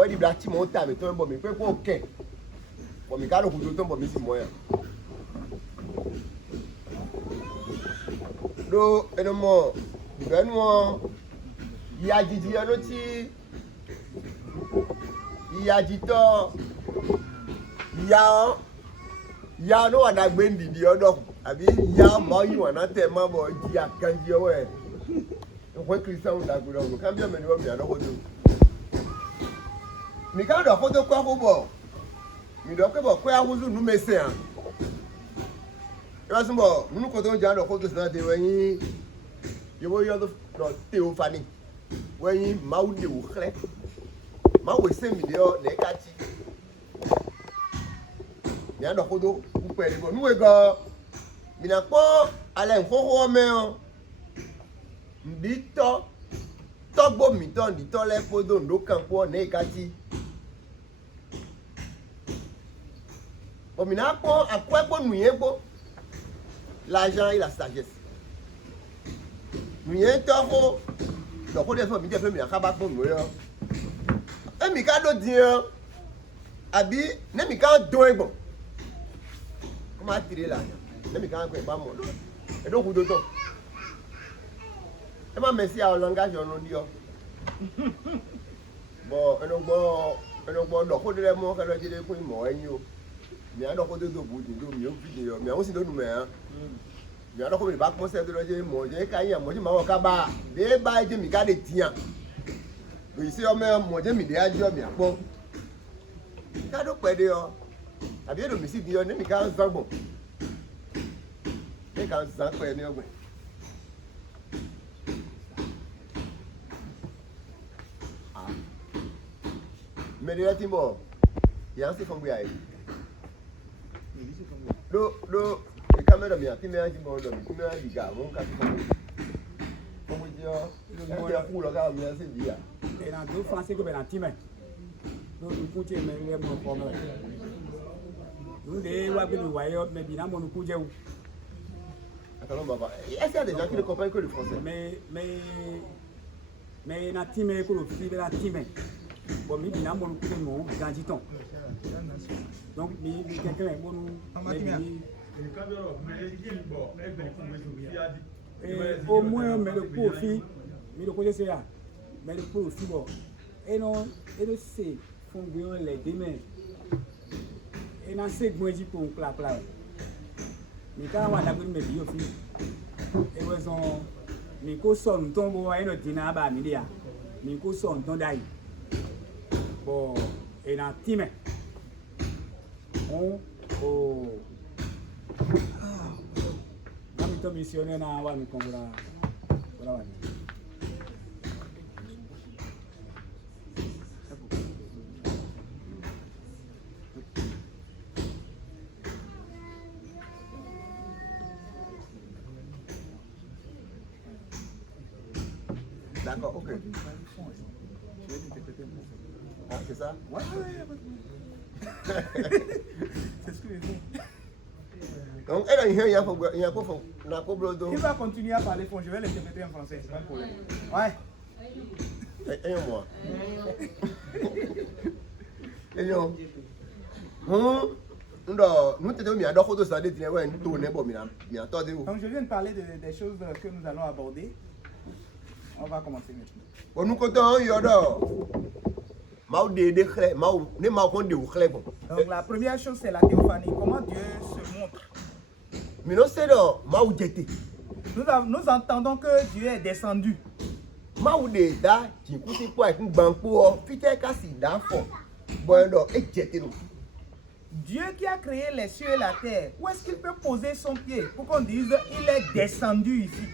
Bon, il dit, là, tu montes, mais tu bon, mais tu peux pas, ok. Bon, mais quand on ton bon, mais c'est moyen. Donc, et non, moi, il y a dit, il y a dit, il y a dit, il y a no anagbe ndidi odo abi ya mo yi won na te mo bo ji akanji owo e ko Christian da gbo do kan bi o me ni o mi adowo do mi ka do foto kwa ko bo mi do ko bo ko awuzu nu mese an e wa sunbo nunu ko to ja do foto na de wen yo yo do Theophany wen maude wo khle ma we se mi de o le ka ti mi ando kodo upere bo nuwe go mi na po ale nfofo me o ndi to gbo mi to ndi to le podo ndo kan po na ikati o mi na po akwepo nuye gbo l'argent et la sagesse nuye to fo do ko de fo mi je fe mi na ka ba po mo yo e mi ka do din abi ne mi ka do egbon comment tirer là même quand on pas mon et donc de temps et moi merci à langage on dit bon et donc bon donc on dirait moi quand on dit ko mo enyo mi a donc de bout de mi o video mi a aussi de nous mais mi a donc mi ba conseil de dire mo je ka yan mo je ma wo ka ba de ba je mi ka de tian do isi o me mo je mi de ajo mi apon ka do pe de o àbí èdò mi sì di ọ ní nìkan ń zangbọ̀n nìkan ń zan pẹ́ ní ọgbẹ̀. Mẹ́rin ẹ ti mọ̀ ìyá ń sì fún gbé àyè. Ló ìkámẹ́rà mi àti mẹ́rin ti mọ̀ ọ̀dọ̀ mi kí mẹ́rin dìgà àwọn ń ká sí fún mi. Fún mi jẹ́ ọ́ ẹ jẹ́ kú lọ́gá mi ẹ sì di à. Ìlànà tó faransé kò bẹ̀rẹ̀ àti mẹ́ lórí kú tí èmi rẹ̀ mọ̀ ọmọ rẹ̀. Nous les mais bien mon coup de attends papa est-ce qu'il y a des gens qui ne comprennent que le français mais na time ko lo fi la time bon mi bien mon coup de mon ganjiton donc mi quelqu'un mon au moins mais le profit mi le côté c'est là mais le profit bon et non et de c'est font bien les demain et dans ces mois-ci pour clap là mais quand on a vu mes bio fi et raison mais ko son tombo et no dina ba mi dia mais ko son ton dai bon et dans time on nami to missionnaire na wa mi kongra wala wa D'accord, ok. Ah, c'est ça? Ouais. C'est ce que je dis. Donc, il y a il va continuer à parler français, je vais l'interpréter en français, c'est pas un problème. Ouais. Et moi. Et nous, donc je viens de parler des choses que nous allons aborder. On va commencer maintenant. Bon, nous comptons donc la première chose c'est la théophanie. Comment Dieu se montre? Nous entendons que Dieu est descendu. Dieu qui a créé les cieux et la terre, où est-ce qu'il peut poser son pied pour qu'on dise il est descendu ici?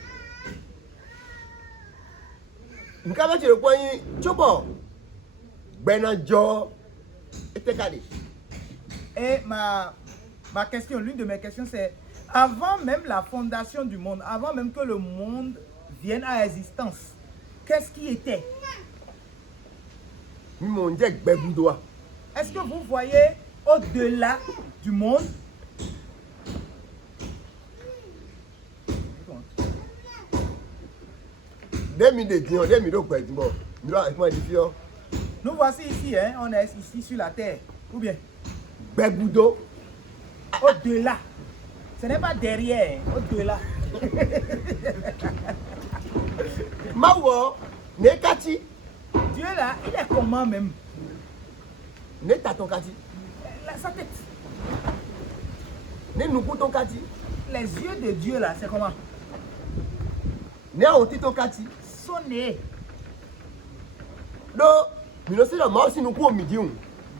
Et ma question, l'une de mes questions c'est, avant même la fondation du monde, avant même que le monde vienne à existence, qu'est-ce qui était? Est-ce que vous voyez au-delà du monde? Nous voici ici, hein, on est ici sur la terre. Ou bien Begoudo. au-delà. Ce n'est pas derrière, hein, au-delà. Mawo, ne kati. Dieu là, il est comment même? Ne taton kati. Sa tête. Ne nuku ton kati. Les yeux de Dieu là, c'est comment? Ne onti ton kati. Son nez. Do, mi no se do ma aussi nuku o midi un.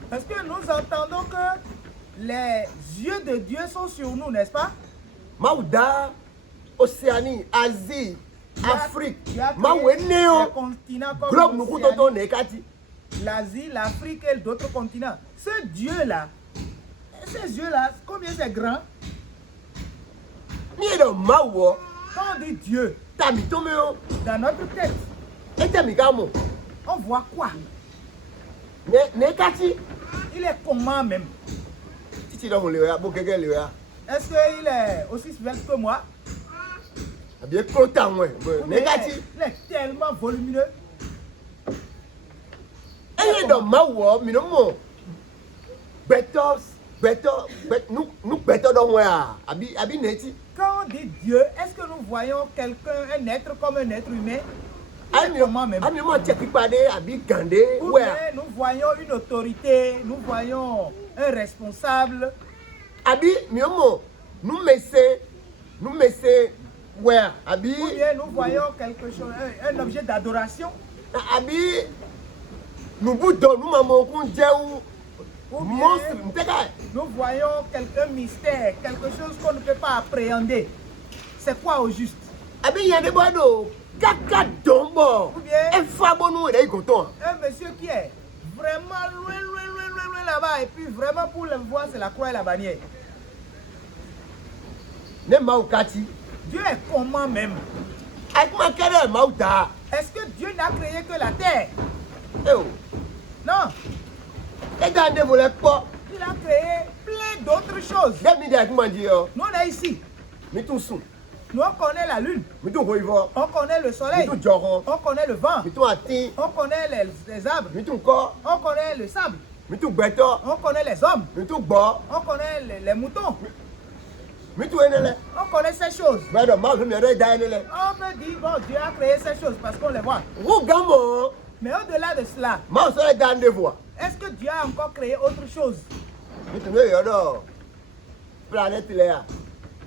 Parce que nous entendons que les yeux de Dieu sont sur nous, n'est-ce pas? Maouda, Océanie, Asie, Afrique. Il y a Maoué les néo. continents comme Globe nuku ton ton l'Océanie, ne kati. l'Asie, l'Afrique et d'autres continents. Ce Dieu-là, ces yeux-là, combien c'est grand? Ni do mawo. Quand on dit Dieu, Tami tomeo. dans notre tête, Et tami kamo. on voit quoi? Ne kati. Il est comment même? Titi do le ya, bo gege le ya. Est-ce qu'il est aussi svelte que moi? Bien content ouais. Ou Ne bien kati. il est tellement volumineux. Et do mawo, mi no mo. Betos, nous beto do wa. Abi neti. Quand on dit Dieu, est-ce que nous voyons quelqu'un, un être comme un être humain? Il est comment même? Ami mo check pade abi gande Ou ouais. bien nous voyons une autorité, nous voyons un responsable. Abi mi mo. Nous messe ouais. Abi Ou bien nous voyons quelque chose, un objet d'adoration. abi nous boudons nous maman qu'on jeou. Ou Monstre, bien m'teka. nous voyons un mystère, quelque chose qu'on ne peut pas appréhender. C'est quoi au juste? Abi yande bodo. Kaka dombo. Ou bien E fa bonu e goton. un monsieur qui est vraiment loin là-bas et puis vraiment pour le voir c'est la croix et la bannière. Ne ma ukati. Dieu est comment même? Avec ma kere ma uta. Est-ce que Dieu n'a créé que la terre? Eh oh. Non, E gande volé po. il a créé plein d'autres choses. Demi de avec ma di yo. Nous on est ici, Mi tu sun. nous on connaît la lune, Mi tu hoivo. on connaît le Mi soleil, tu joron. on connaît le vent, Mi tu atin. on connaît les arbres, Mi tu ko. on connaît le sable, Mi tu gbeto. on connaît les hommes, Mi tu gbo. on connaît les moutons, Mi tu enele. on connaît ces choses. Bedo ma mi re da enele. On peut dire, bon, Dieu a créé ces choses parce qu'on les voit. Ru gamo. Mais au-delà de cela, Ma so e gande vo. est-ce que Dieu a encore créé autre chose? Mi tu me yo do. Planète le ya.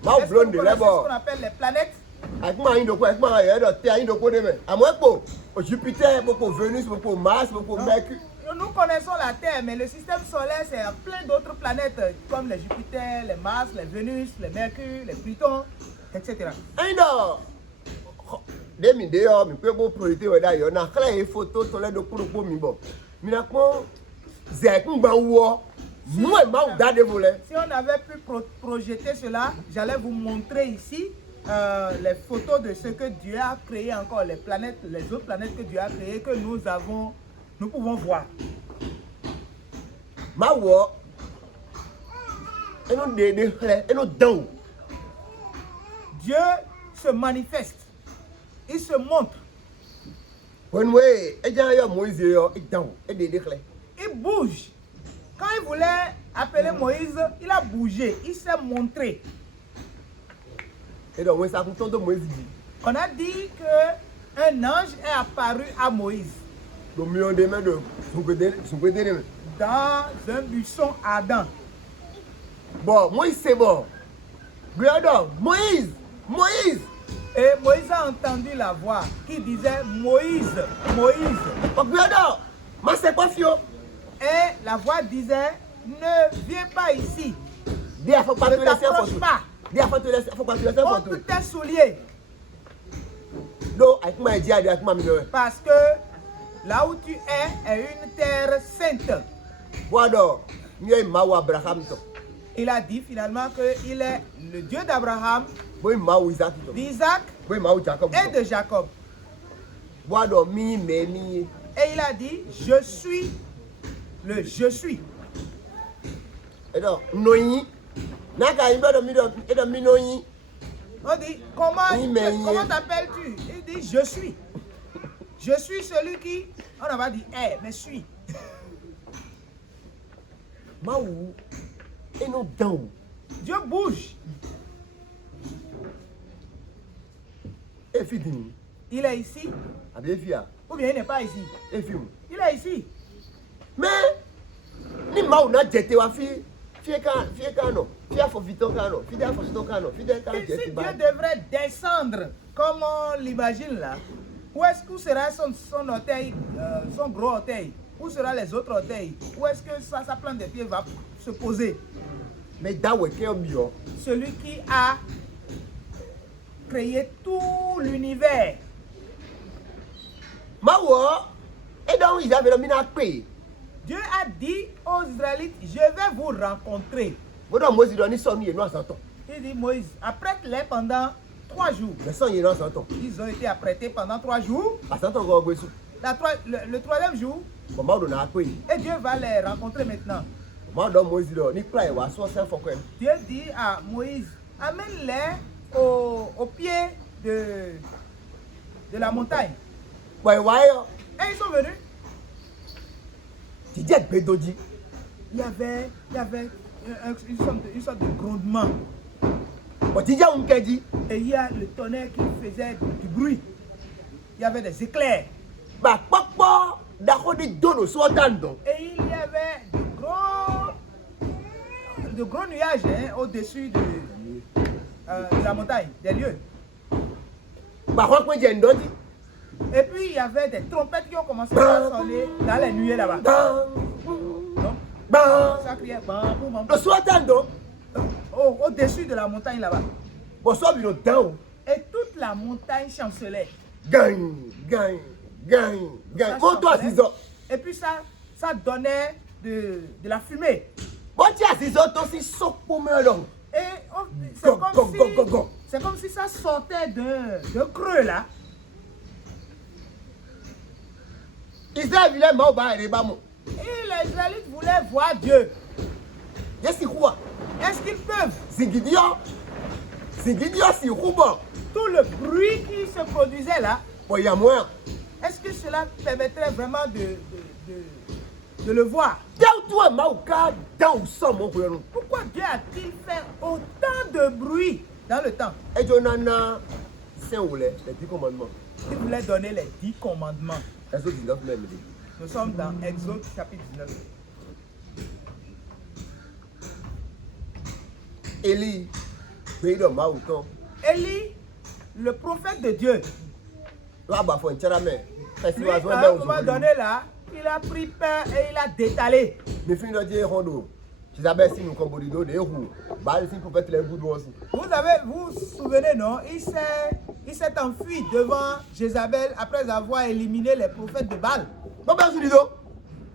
Ma Est-ce que vous blonde connaissez le ce bo. qu'on appelle les planètes? Avec ma indoko, avec ma yo do te indoko de me. Amo epo. O Jupiter, beaucoup Vénus, beaucoup Mars, beaucoup Mercure. Nous connaissons la Terre, mais le système solaire, c'est plein d'autres planètes comme les Jupiter, les Mars, les Vénus, les Mercure, les Pluton, etc. Ainda demi de yo mi pe bo priorité we da yo na kala e photo to le do kuro mi bo mi na ko ze kun gba wo mu e ma da de volé Si on avait pu projeter cela, j'allais vous montrer ici les photos de ce que Dieu a créé encore, les planètes, les autres planètes que Dieu a créées, que nous pouvons voir. ma wo e no de kle e no dan Dieu se manifeste, il se montre, when we e jan yo Moïse yo e dan e de kle il bouge. Quand il voulait appeler Moïse, il a bougé, il s'est montré. e do we sa kun ton do Moïse di On a dit qu'un ange est apparu à Moïse do million de men do sun ko de me dans un buisson ardent. bon Moïse c'est bon brother Moïse Et Moïse a entendu la voix qui disait Moïse, Moïse. oh brother ma c'est pas fio Et la voix disait ne viens pas ici, dia faut pas te ne laisser t'approche photo pas, dia faut pas te laisser porte photo tes souliers. do avec ma dia avec ma mi no Parce que là où tu es une terre sainte. Boado, mieux Maou Abraham to. Il a dit finalement qu'il est le Dieu d'Abraham, Boy Maou Isaac to. d'Isaac Boy Maou Jacob. et de Jacob. Boado mi me mi. Et il a dit, je suis le je suis. Et donc noyi. Naka imbe do mi do e do mi noyi. On dit, comment Oui, t'appelles-tu? Il dit, je suis. Je suis celui qui, on n'a pas dit, mais suis. Maou, et non dans. Dieu bouge. Et fini. Il est ici, Ah bien, fia. ou bien il n'est pas ici. Et film. Il est ici. Mais, ni Maou n'a jeté wa fille. Fille cano. Fille a fait vite cano. Fille a fait vite cano. Fille a Et si jeté. Dieu devrait descendre, comme on l'imagine là, où sera son orteil, son gros orteil? Où seront les autres orteils? Où est-ce que sa plante de pied va se poser? Mais dans le cœur bio. Celui qui a créé tout l'univers. Maou, et donc ils avaient le minapé. Dieu a dit aux Israélites, je vais vous rencontrer. Voilà, moi, je donne son yé, nous, à Santon. Il dit Moïse, apprête-les pendant 3 jours. Mais son yé, nous, à Santon. Ils ont été apprêtés pendant 3 jours. À Santon, on va Le 3e jour, Comment on a appris? et Dieu va les rencontrer maintenant. Moi, dans Moïse, ni plein, il va soit fort quand même. Dieu dit à Moïse, amène-les au pied de la montagne. Ouais, ouais, Et ils sont venus. tu dis que Bédodi. Il y avait une sorte de grondement. Bon, tu dis à Unkedi. Et il y a le tonnerre qui faisait du bruit. Il y avait des éclairs. Bah, papa, d'accord, des donos, soit dans. Et il y avait de gros nuages au-dessus de la montagne, des lieux. Bah, quoi, quoi, j'ai un dodi. Et puis il y avait des trompettes qui ont commencé à sonner dans les nuées là-bas. Donc, ça criait bam, boum, bam, Le soit dans. au-dessus de la montagne là-bas. Bon, soit bien dans. Et toute la montagne chancelait. Gagne, gagne, gagne, gagne. Ça Bon, toi, chancelait. 6 ans. Et puis ça donnait de la fumée. Bon, tu as 6 ans, toi, c'est sauf pour me long. Et c'est comme si ça sortait d'un creux là. Israël, il est mort, bah, il est bas, mon. Et les Israélites voulaient voir Dieu. Qu'est-ce qu'il croit? Est-ce qu'ils peuvent? Zingidio, c'est Rouban. Tout le bruit qui se produisait là, Bon, il y a moins. est-ce que cela permettrait vraiment de le voir? Dans toi, Maouka, dans où sommes, mon frère. Pourquoi Dieu a-t-il fait autant de bruit dans le temps? Et Jonana, c'est où les 10 commandements. Il voulait donner les 10 commandements. Exode 19 même. Nous sommes dans Exode chapitre 19. Élie, pays de Maouton. Élie, le prophète de Dieu, Là-bas, il faut une tcharamé. lui, à un moment donné là, il a pris peur et il a détalé. Mais fin de dire, Rondo. Tu savais si nous combodido des roues. Bah, si pour faire les bouts aussi. Vous vous souvenez, non? Il s'est enfui devant Jézabel après avoir éliminé les prophètes de Baal. Bon, ben, je dis donc.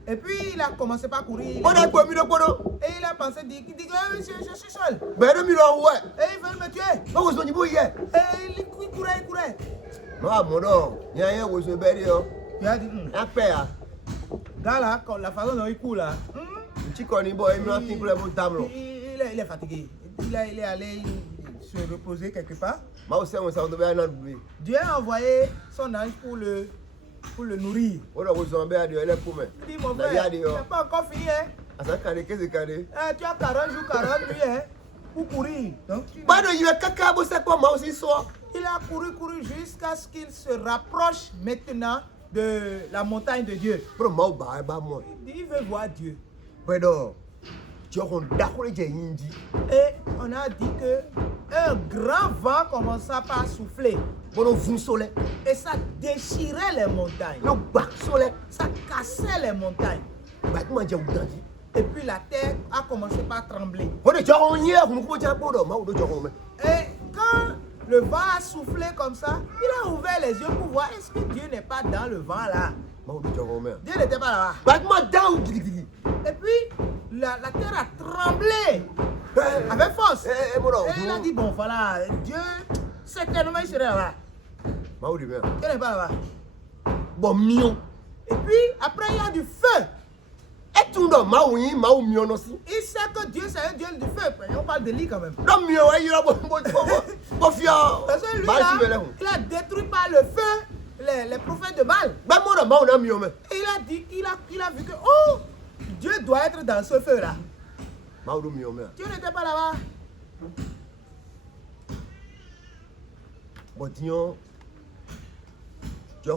Et puis il a commencé par courir. On a quoi, mis le pono? Et il a pensé, il dit que je suis seul. Ben, le million, ouais. Et il veut me tuer. Non, vous avez dit, hier. Et il courait. Non, mon nom. Il y a un, vous avez dit, Il a dit, un père. gars là, la façon dont il court là, Un petit connu, bon, il m'a dit pour les bons tables. il est fatigué. Il est allé se reposer quelque part. Moi aussi, on s'en devait aller. Dieu a envoyé son ange pour le nourrir. On a besoin de Dieu, elle est pour moi. Il dit, mon frère, tu n'as pas encore fini, hein? À ça, qu'est-ce que c'est? Tu as 40 jours, 40 nuits, hein? Pour courir. Donc, Bah, il y a caca, c'est quoi, moi aussi, soir. il a couru jusqu'à ce qu'il se rapproche maintenant de la montagne de Dieu. Bro, moi, bah, moi. Il veut voir Dieu. Bueno, tu as un d'accord, j'ai indi. Et on a dit que un grand vent commença par souffler. Bon, vous soleil. Et ça déchirait les montagnes. Le bac soleil. Ça cassait les montagnes. Bah, comment j'ai entendu? Et puis la terre a commencé par trembler. On est déjà en hier, vous ne pouvez pas dire, moi, on est déjà en Et quand le vent a soufflé comme ça, il a ouvert les yeux pour voir est-ce que Dieu n'est pas dans le vent là. moi, on est déjà en Dieu n'était pas là-bas. Bah, moi, dans, gili. Et puis la terre a tremblé avec force. Eh, mon Et il a dit bon voilà, Dieu, certainement il serait là-bas. Moi, on est bien. Dieu n'est pas là-bas. Bon, mion. Et puis après il y a du feu. Et tout le monde, moi, mion aussi. Il sait que Dieu c'est un Dieu du feu. Et on parle de lui quand même. Non, mion, il y a bon, fiant. Parce que lui Bah, là, il a détruit par le feu les prophètes de Baal. Bah, moi, on a mion, mais. Et il a dit qu'il a vu que oh, Dieu doit être dans ce feu là. Tu n'étais pas là-bas. Bon, tiens. Et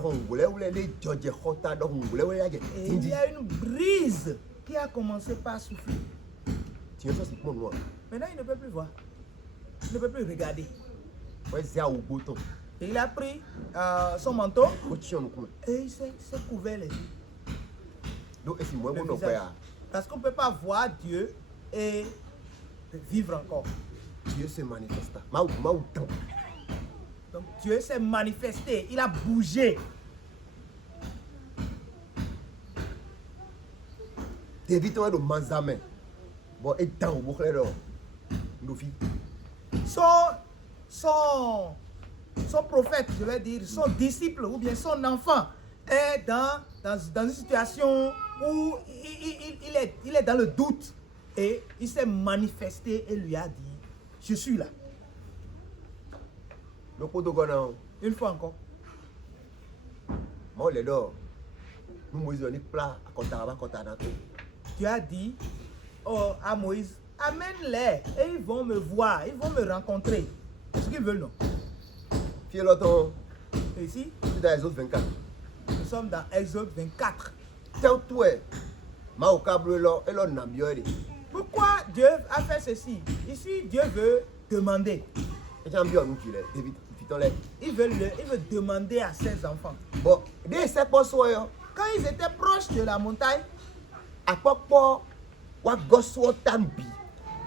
il y a une brise qui a commencé par souffler. Maintenant, il ne peut plus voir. Il ne peut plus regarder. Et il a pris son manteau et il s'est couvert les yeux. Le visage. Parce qu'on ne peut pas voir Dieu et vivre encore. Dieu se manifesta. Donc Dieu s'est manifesté, il a bougé. Son prophète, je vais dire, son disciple ou bien son enfant est dans une situation où il est dans le doute et il s'est manifesté et lui a dit, je suis là. Une fois encore. Tu as dit à Moïse, amène-les et ils vont me voir, ils vont me rencontrer. C'est ce qu'ils veulent, non? Et ici, nous sommes dans Exode 24. Pourquoi Dieu a fait ceci? Ici, Dieu veut demander. Il veut demander à ses enfants. Quand ils étaient proches de la montagne,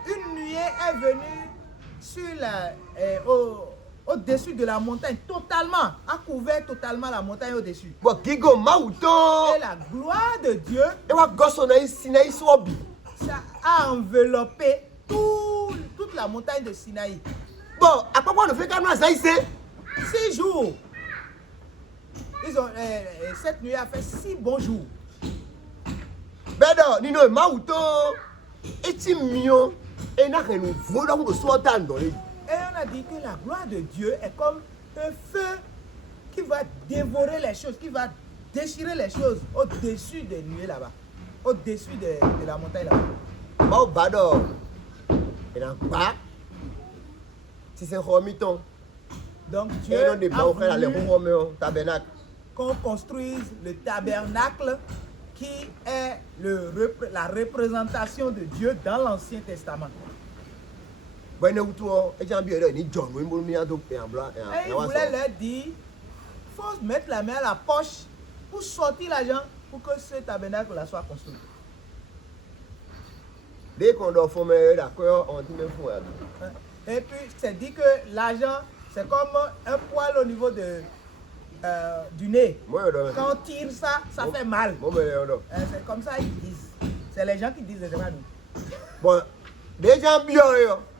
une nuée est venue sur au-dessus de la montagne, totalement, a couvert totalement la montagne au-dessus. Et la gloire de Dieu, ça a enveloppé toute la montagne de Sinaï. 6 jours. Cette nuit a fait 6 bons jours. Et on a dit que la gloire de Dieu est comme un feu qui va dévorer les choses, qui va déchirer les choses au-dessus des nuées là-bas, au-dessus de la montagne là-bas. Donc Dieu a voulu qu'on construise le tabernacle qui est la représentation de Dieu dans l'Ancien Testament. Et il voulait leur dire, il faut mettre la main à la poche pour sortir l'argent pour que ce tabernacle-là soit construit. Et puis, c'est dit que l'argent, c'est comme un poil au niveau du nez. Quand on tire ça, ça fait mal. C'est comme ça ils disent. C'est les gens qui disent, c'est pas nous.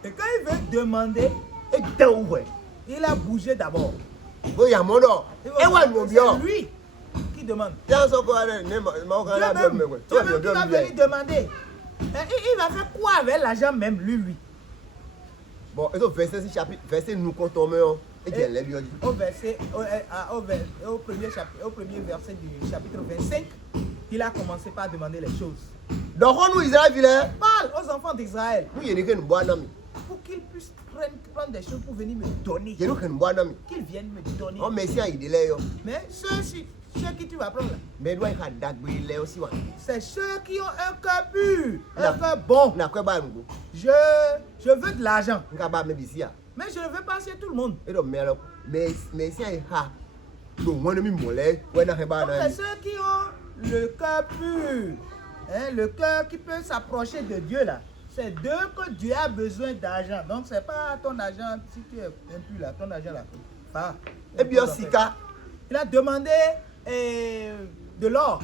Et quand il veut demander, il a bougé d'abord. C'est lui qui demande. Dieu va venir demander. Il va faire quoi avec l'argent même, lui? Bon, et donc verset nous comptons au premier verset du chapitre 25, il a commencé par demander les choses. Donc nous Israël parle aux enfants d'Israël pour qu'ils puissent prendre des choses pour venir me donner. Qu'ils viennent me donner. Mais ceux qui tu vas prendre là, c'est ceux qui ont un cœur pur, un cœur bon. Je veux de l'argent, mais je ne veux pas chez tout le monde. Donc c'est ceux qui ont le cœur pur, le cœur qui peut s'approcher de Dieu là. C'est d'eux que Dieu a besoin d'argent. Donc c'est pas ton argent, si tu es impur là, ton argent là. Et bien il a demandé de l'or.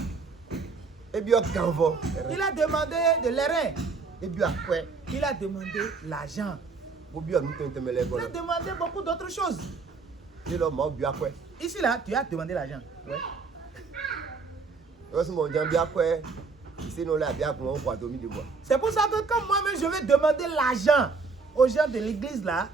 Il a demandé de l'airain. Il a demandé l'argent. Il a demandé beaucoup d'autres choses. Ici là, tu as demandé l'argent. Ouais. C'est pour ça que quand moi-même je vais demander l'argent aux gens de l'église là,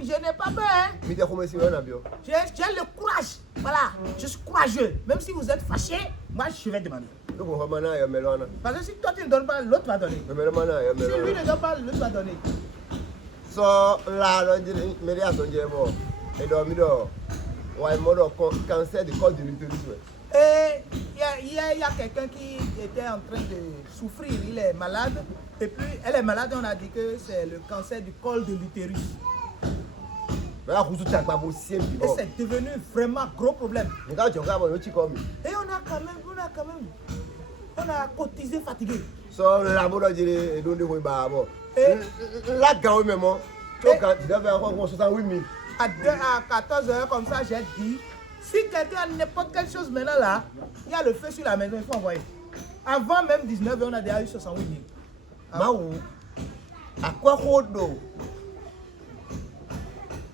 Je n'ai pas peur. Hein. Mais t'es comment si on a bien. J'ai le courage. Voilà, je suis courageux. Même si vous êtes fâché, moi je vais demander. Donc on va maintenant y melona. Parce que si toi tu ne donnes pas, l'autre va donner. Mais maintenant y Si lui melona. ne donne pas, l'autre va donner. So là là dire mais les attendent bon. Et dormi do. Ouais mode cancer du col de l'utérus. Et il y a quelqu'un qui était en train de souffrir, il est malade. Et puis elle est malade, on a dit que c'est le cancer du col de l'utérus. Mais là vous tout pas possible. Et c'est devenu vraiment gros problème. Regarde tu regardes mon petit comme. Et on a cotisé fatigué. So là bon dire donner ko ba bon. Et La gagne même. Tu devais avoir 68 000. à 14h comme ça, j'ai dit, si quelqu'un a n'importe quelle chose maintenant là, il y a le feu sur la maison, il faut envoyer. Avant même 19h, on a déjà eu 68 000. Maou. À quoi rodo?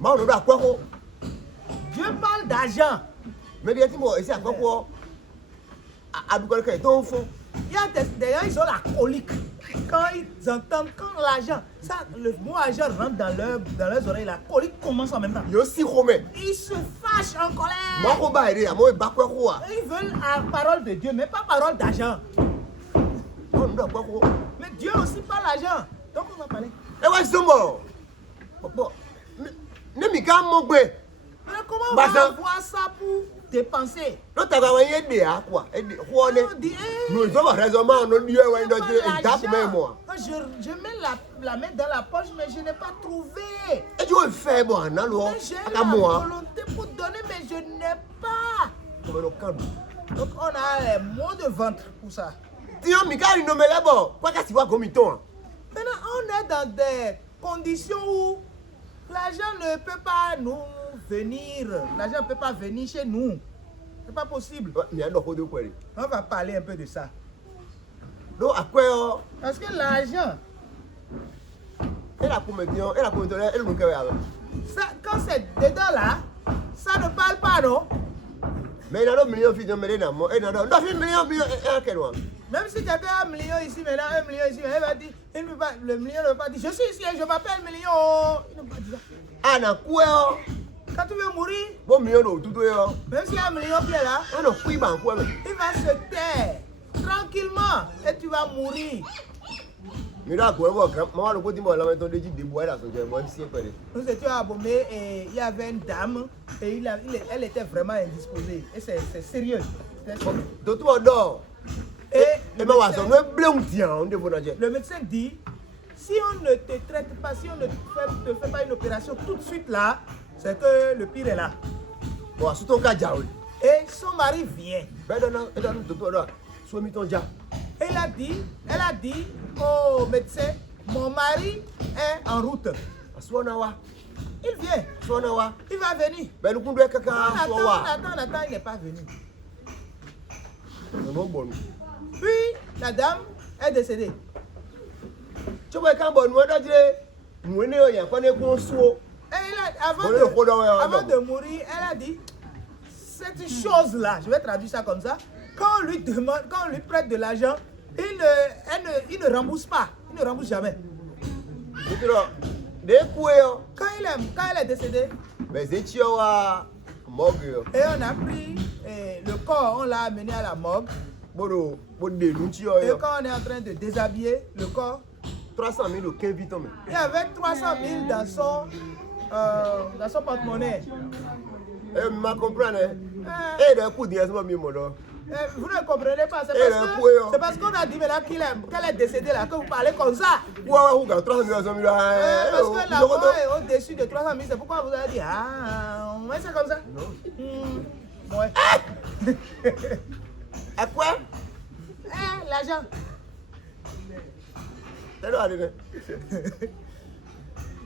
Maou à quoi rodo? Dieu parle d'argent. Mais dis-moi, ici à quoi rodo? À quelqu'un ton fond. Il y a des gens, ils ont la colique. Quand ils entendent, quand l'argent, ça, le mot argent rentre dans leurs oreilles, la colique commence en même temps. Yo si romain. Ils se fâchent en colère. Moi ko ba ire, moi ba quoi rodo? Ils veulent la parole de Dieu, mais pas parole d'argent. On doit quoi rodo? Mais Dieu aussi parle d'argent. Donc on va parler. Eh ouais, Zombo. Bon. Ne mi ka mo gbe. Mais comment on Bah, va ça- avoir ça pour dépenser? No ta ba wa yede a quoi? Ede ho ne. On dit, No zo ba raisonnement no lieu wa ndo pas je da pour même moi. l'argent. Je mets la main dans la poche, mais je n'ai pas trouvé. Et tu veux faire bon na lo. Mais j'ai Aka la moi. volonté pour donner, mais je n'ai pas. Comme no kan. Donc on a les maux de ventre pour ça. Ti on mi ka ri no mele bon. Kwa ka ti wa gomiton. Maintenant, on est dans des conditions où l'argent ne peut pas nous venir. L'argent ne peut pas venir chez nous. C'est pas possible. Mi a do ko de kwere. On va parler un peu de ça. Do akwe o. Parce que l'argent, E la comedian, e la comedian, e le nuke ya. ça, quand c'est dedans là, ça ne parle pas, non? Mais il y a un million de filles de na mo. E na do. Do fi million e quel one? Même si quelqu'un a 1 million ici, maintenant 1 million ici, il va dire, le million ne va pas dire, je suis ici et je m'appelle million. Il ne va pas dire ça. Ah na kwe o. Quand tu veux mourir, Bon million do tout yo. même s'il y a 1 million qui est là, E no kwi ban kwe me. il va se taire tranquillement et tu vas mourir. Mi da ko e wo kan. Mo wa lo ko ti mo la me ton deji de bois la so je mo si pere. Nous étions à Bomé et il y avait une dame et elle était vraiment indisposée. Et c'est sérieux. Do tu o do. Et E ma wa so no ble un tian on de bona je. le médecin dit, si on ne te traite pas, si on ne te fait pas une opération tout de suite là, c'est que le pire est là. Bo su ton ka ja o. Et son mari vient. Be do na e do do do. So mi ton ja. Et elle a dit au médecin, mon mari est en route. So na wa. Il vient, So na wa. il va venir. Be lu kun do e kaka On so wa. attend, il n'est pas venu. No bon. Puis la dame est décédée. Tu vois quand bon moi do dire. Nous ne yo yan ko ne kun so. Et Bon, le gros d'envoi, avant non. de mourir, elle a dit, cette chose-là, je vais traduire ça comme ça, quand on lui demande, quand on lui prête de l'argent, il ne rembourse pas, il ne rembourse jamais. Dikiro. De kwe yo. Quand elle est décédée, Mais c'est tio wa morgue. et on a pris le corps, on l'a amené à la morgue, Bodo, de nous tio et yo. quand on est en train de déshabiller le corps, 300 000 au 15 vite mais. il y avait 300 000 dans son porte-monnaie. Eh ma comprendre. Euh, Eh de coup dire ça mi modo. Vous ne comprenez pas, Eh, le couillon. c'est parce qu'on a dit maintenant qu'elle est décédée là, que vous parlez comme ça. Wa wa ga 300 000 Parce que la mort est au-dessus de 300 000, c'est pourquoi vous avez dit, ah, on met ça comme ça. Ouais. À quoi? L'argent. T'as l'air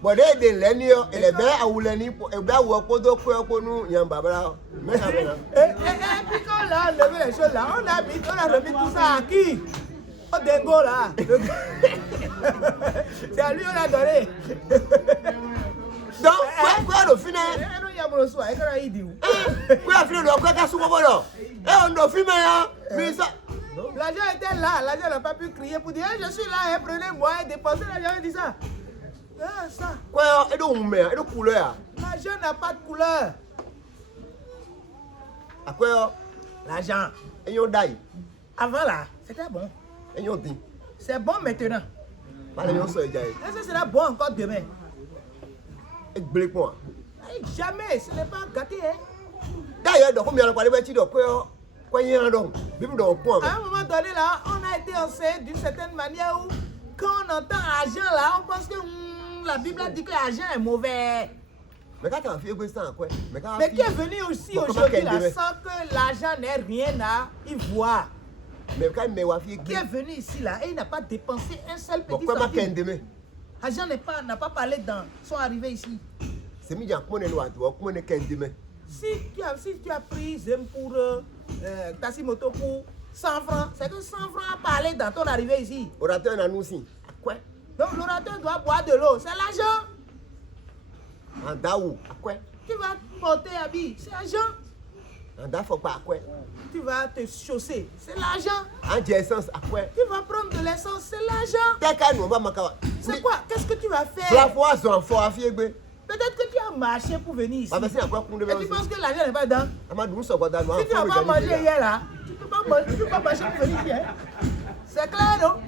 Bon de leni yo ele be awuleni e be awo podo ko nu yan babara me na be na. Et puis quand on a enlevé les choses là, on a remis tout ça à qui? Au dingo là. C'est à lui on a donné. Donc quoi le fine? Eh non, il y a mon soin, il y a idiot. Quoi fine lo kwa ka su ko bodo. On do filme ya. Mais ça L'argent était là, l'argent n'a pas pu crier pour dire, je suis là, prenez-moi et dépensez l'argent, il dit ça. Ah, ça. Quoi, et donc, mais, et donc, couleur. L'argent n'a pas de couleur. À quoi, L'argent. et yon daï, Avant là, c'était bon. et yon di. C'est bon maintenant. Malé yon soy jaye. Est-ce que ce sera bon encore demain? Et blé point. Jamais, ce n'est pas gâté. Hein? D'ailleurs, donc, combien de fois, les petits, donc, quoi, yon donc, bim, donc, point. À un moment donné, là, on a été enseigné d'une certaine manière où, quand on entend argent, là, on pense que la Bible a dit que l'argent est mauvais. Mais quand tu as fait ça, quoi, Mais qui est venu aussi Bon, aujourd'hui, comment là, qu'elle sans que l'argent n'ait rien à y voir? mais quand il m'a fait, Qui est venu ici, là, et il n'a pas dépensé un seul petit pourquoi ma centime. demain? L'argent n'a pas parlé dans son arrivée ici. C'est mis en comment on est noir, comment on est qu'un demain. Si tu as pris Zem pour Tassimoto pour 100 francs, c'est que 100 francs a parlé dans ton arrivée ici. Orateur n'a nous aussi. Quoi? Donc l'orateur doit boire de l'eau, c'est l'argent. En daou, à quoi? Tu vas porter habit, c'est l'argent. En da faut pas à quoi? Tu vas te chausser, c'est l'argent. En essence, à quoi? Tu vas prendre de l'essence, c'est l'argent. T'es qu'à nous, on va m'accabar. C'est quoi? Qu'est-ce que tu vas La faire? fois, son fort à fier, Peut-être que tu as marché pour venir ici. bah, c'est à quoi qu'on devait Et tu penses que l'argent n'est pas dedans? Amadou, ça va dans Si tu n'as pas mangé hier là, tu ne peux pas marcher pour venir ici. Hein? C'est clair, non?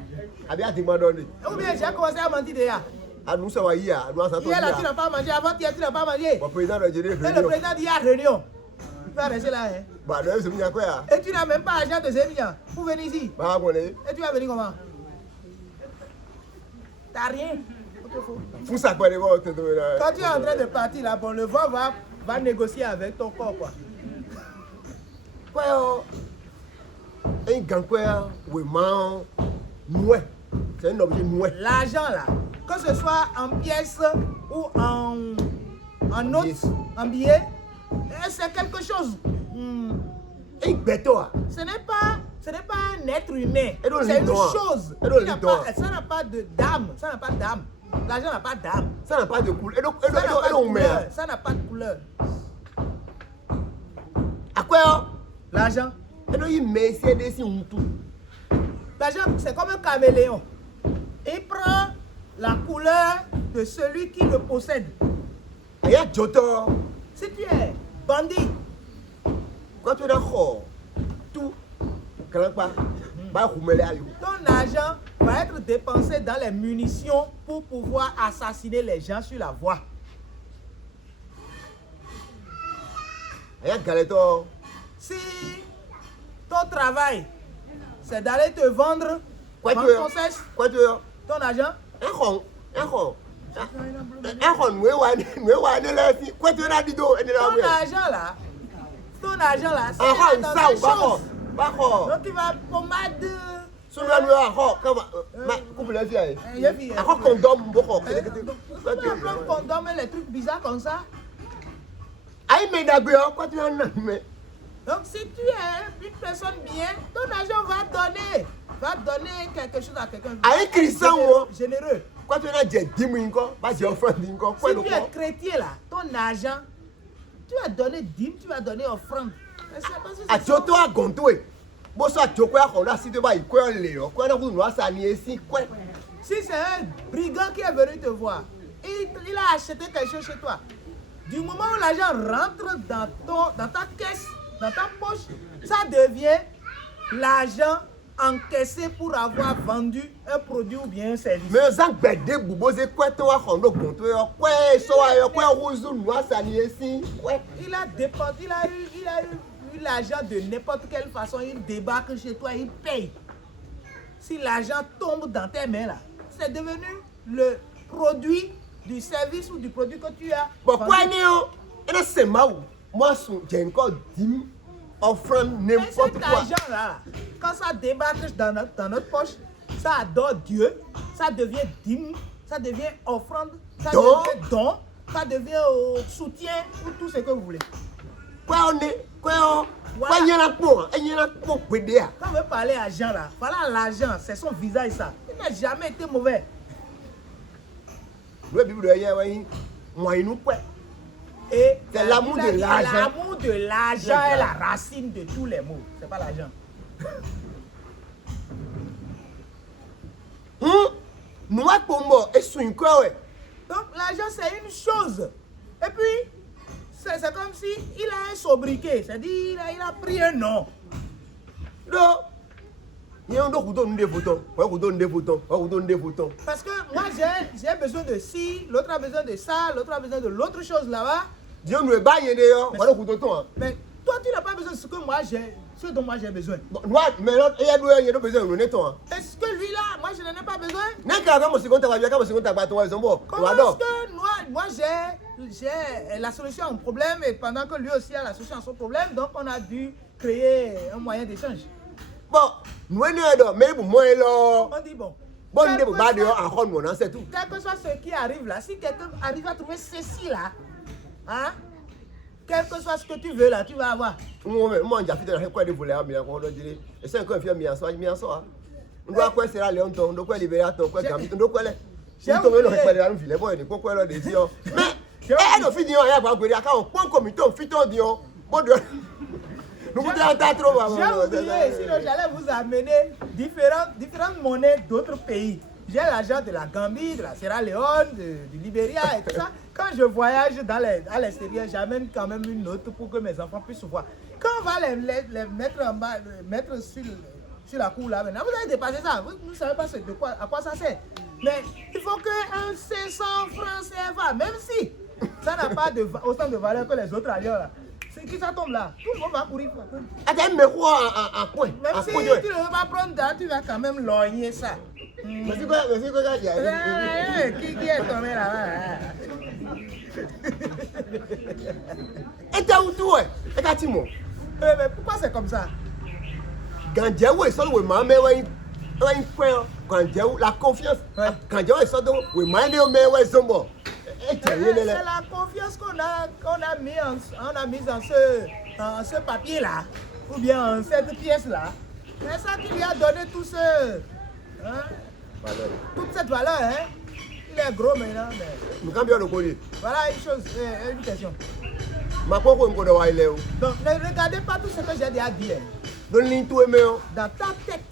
Ah bien, tu m'as donné. Ou bien j'ai commencé à mentir déjà. Ah, nous, ça va hier, nous, ça Hier là, tu n'as pas mangé. Avant hier, tu n'as pas mangé. Mon président a dit, Et le président dit, il y a réunion. Tu vas rester là. Hein? bah, là, c'est bien quoi? Et tu n'as même pas argent de Zémian pour venir ici. Bah, on est. Et tu vas venir comment? T'as rien. Fou ça, quoi, les votes. Quand tu es en train de partir là, bon, le vent va négocier avec ton corps, quoi. Quoi, un gang, quoi, oui, man, noué. C'est un objet noué. L'argent là, que ce soit en pièces ou en notes, en billets, c'est quelque chose. Un béton. Ce n'est pas un être humain. Et donc, C'est une l'idole. chose. Et donc, qui n'a l'idole. pas- Ça n'a pas de d'âme. Ça n'a pas d'âme. L'argent n'a pas d'âme. Ça n'a pas de couleur. Et donc, Ça n'a pas de on met. couleur. Ça n'a pas de couleur. À quoi? L'argent. Et donc, il met ses dessins ou tout. L'argent, c'est comme un caméléon. Il prend la couleur de celui qui le possède. Il y a Joto. Si tu es bandit, Quand tu es d'accord, tout, quand pas, bah, vous mettez à lui. ton argent va être dépensé dans les munitions pour pouvoir assassiner les gens sur la voie. Il y a Galeto. Si ton travail, c'est d'aller te vendre, Quoi vendre tu ton es? sexe, Quoi tu es? ton argent, Un rond. Nous, là, quoi tu es là, Dido? ton argent là, c'est Ah, dans ça, quelque chose. bah, Donc tu vas pommade. sur la coupe la vieille. À quoi qu'on donne beaucoup? Tu vas prendre condom et les trucs bizarres comme ça. Aïe, mais d'abord, quoi tu es en mais. Donc si tu es une personne bien, ton argent va donner quelque chose à quelqu'un. Aïe, Christian, Généreux. quoi tu es là, j'ai 10 000 encore, bah, j'ai offert 10 000 encore. Si tu es chrétien là, ton argent, tu vas donner dîme, tu vas donner offrande. Mais c'est parce que À c'est Joto, à Gontoé. Bon, ça, tu quoi, on a si tu vas y quoi, Léo, quoi, on va s'allier ici, quoi. Si c'est un brigand qui est venu te voir, il a acheté quelque chose chez toi. Du moment où l'argent rentre dans ta caisse, dans ta poche, ça devient l'argent encaissé pour avoir vendu un produit ou bien un service. Mais ça, bédé, boubou, c'est quoi, toi, on a Gontoé, quoi, quoi, rose, on va s'allier ici, quoi. Il a eu l'argent de n'importe quelle façon, il débarque chez toi, il paye. Si l'argent tombe dans tes mains là, c'est devenu le produit du service ou du produit que tu as. Bon, vendu. quoi, Néo? Et là, c'est moi, j'ai encore 10 000 offrandes, Et n'importe cet quoi. argent là, quand ça débarque dans notre poche, ça adore Dieu, ça devient dîme, ça devient offrande, ça Don. devient don, ça devient soutien ou tout ce que vous voulez. Quoi, on est, quoi, Voilà. il y en a pour, il y en a pour, pédé. Quand on veut parler argent là, voilà l'argent, c'est son visage ça. Il n'a jamais été mauvais. Le Bible de hier, oui, moi, il nous quoi. Et C'est l'amour il a de dit, l'argent. L'amour de l'argent est la racine de tous les maux. C'est pas l'argent. Nous, à Pombo, et sur une quoi, ouais. Donc l'argent c'est une chose. Et puis, c'est comme si il a un sobriquet. C'est-à-dire il a pris un nom. Non. Il y a un autre qui donne des photos. Qui donne des photos. Qui donne des photos. Parce que moi j'ai besoin de ci, l'autre a besoin de ça, l'autre a besoin de l'autre chose là-bas. Dieu nous est baillé d'ailleurs. Voilà qui donne toi. Mais toi tu n'as pas besoin de ce que moi j'ai, ce dont moi j'ai besoin. Mais l'autre, il y a besoin de toi. Est-ce que lui là, moi je n'en ai pas besoin? N'est-ce que quand on comment est-ce que moi j'ai la solution à un problème et pendant que lui aussi a la solution à son problème, donc on a dû créer un moyen d'échange. Bon, nous sommes mais pour moi là. On dit bon. Bon, on est pas dehors en mon c'est tout. Quel que soit ce qui arrive là, si quelqu'un arrive à trouver ceci là, hein, quel que soit ce que tu veux là, tu vas avoir. Moi, j'ai fait quoi de voler à Milan, on doit dire. Et c'est encore un film, mi-en soi. On doit quoi, c'est là, Léon, on doit quoi libérer à ton quoi, on doit quoi, j'ai oublié. Mais, elle a fini, elle va brûler à quand on prend comme une tombe, fit on dit, bon, nous vous avez trop. J'ai oublié, sinon j'allais vous amener différentes monnaies d'autres pays. J'ai l'argent de la Gambie, de la Sierra Leone, du Libéria et tout ça. Quand je voyage à l'extérieur, j'amène quand même une autre pour que mes enfants puissent voir. Quand on va les mettre en bas, mettre sur la cour là maintenant, vous avez dépassé ça. Vous ne savez pas à quoi ça sert. Mais il faut qu'un 500 francs CFA, même si ça n'a pas autant de valeur que les autres ailleurs là. C'est qui ça tombe là? Tout le monde va courir. Attends, mais quoi en quoi? Même si tu ne veux pas prendre date, tu vas quand même logner ça. Mais c'est quoi, Qui est tombé là-bas? Et t'as où toi? Et t'as Timon? Mais pourquoi c'est comme ça? Quand Dieu est sorti, oui, maman, oui, quand Dieu la confiance. Quand Dieu est sorti, oui, maman, oui, zombo. C'est la confiance qu'on a mise en ce papier là, ou bien en cette pièce là. C'est ça qui lui a donné tout ce, hein, toute cette valeur. Hein. Il est gros maintenant. Mais... Nous cambions le collier. Voilà une question. Ma pauvre, on doit aller où? Donc ne regardez pas tout ce que j'ai déjà dit. Donne-lui tout, dans ta tête,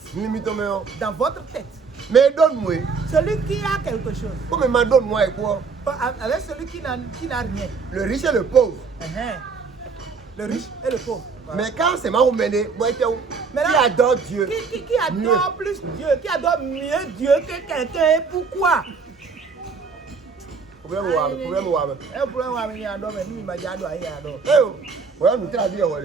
dans votre tête. Mais donne-moi. Celui qui a quelque chose. Comment donne-moi et quoi? Avec celui qui n'a rien. Le riche et le pauvre. Le riche et le pauvre. Voilà. Mais quand c'est mal mené, qui adore Dieu? Qui adore plus Dieu? Qui adore mieux Dieu que quelqu'un? Et pourquoi? Problème. Il adore, mais nous, il m'a dit adore. Voilà, nous traduisons.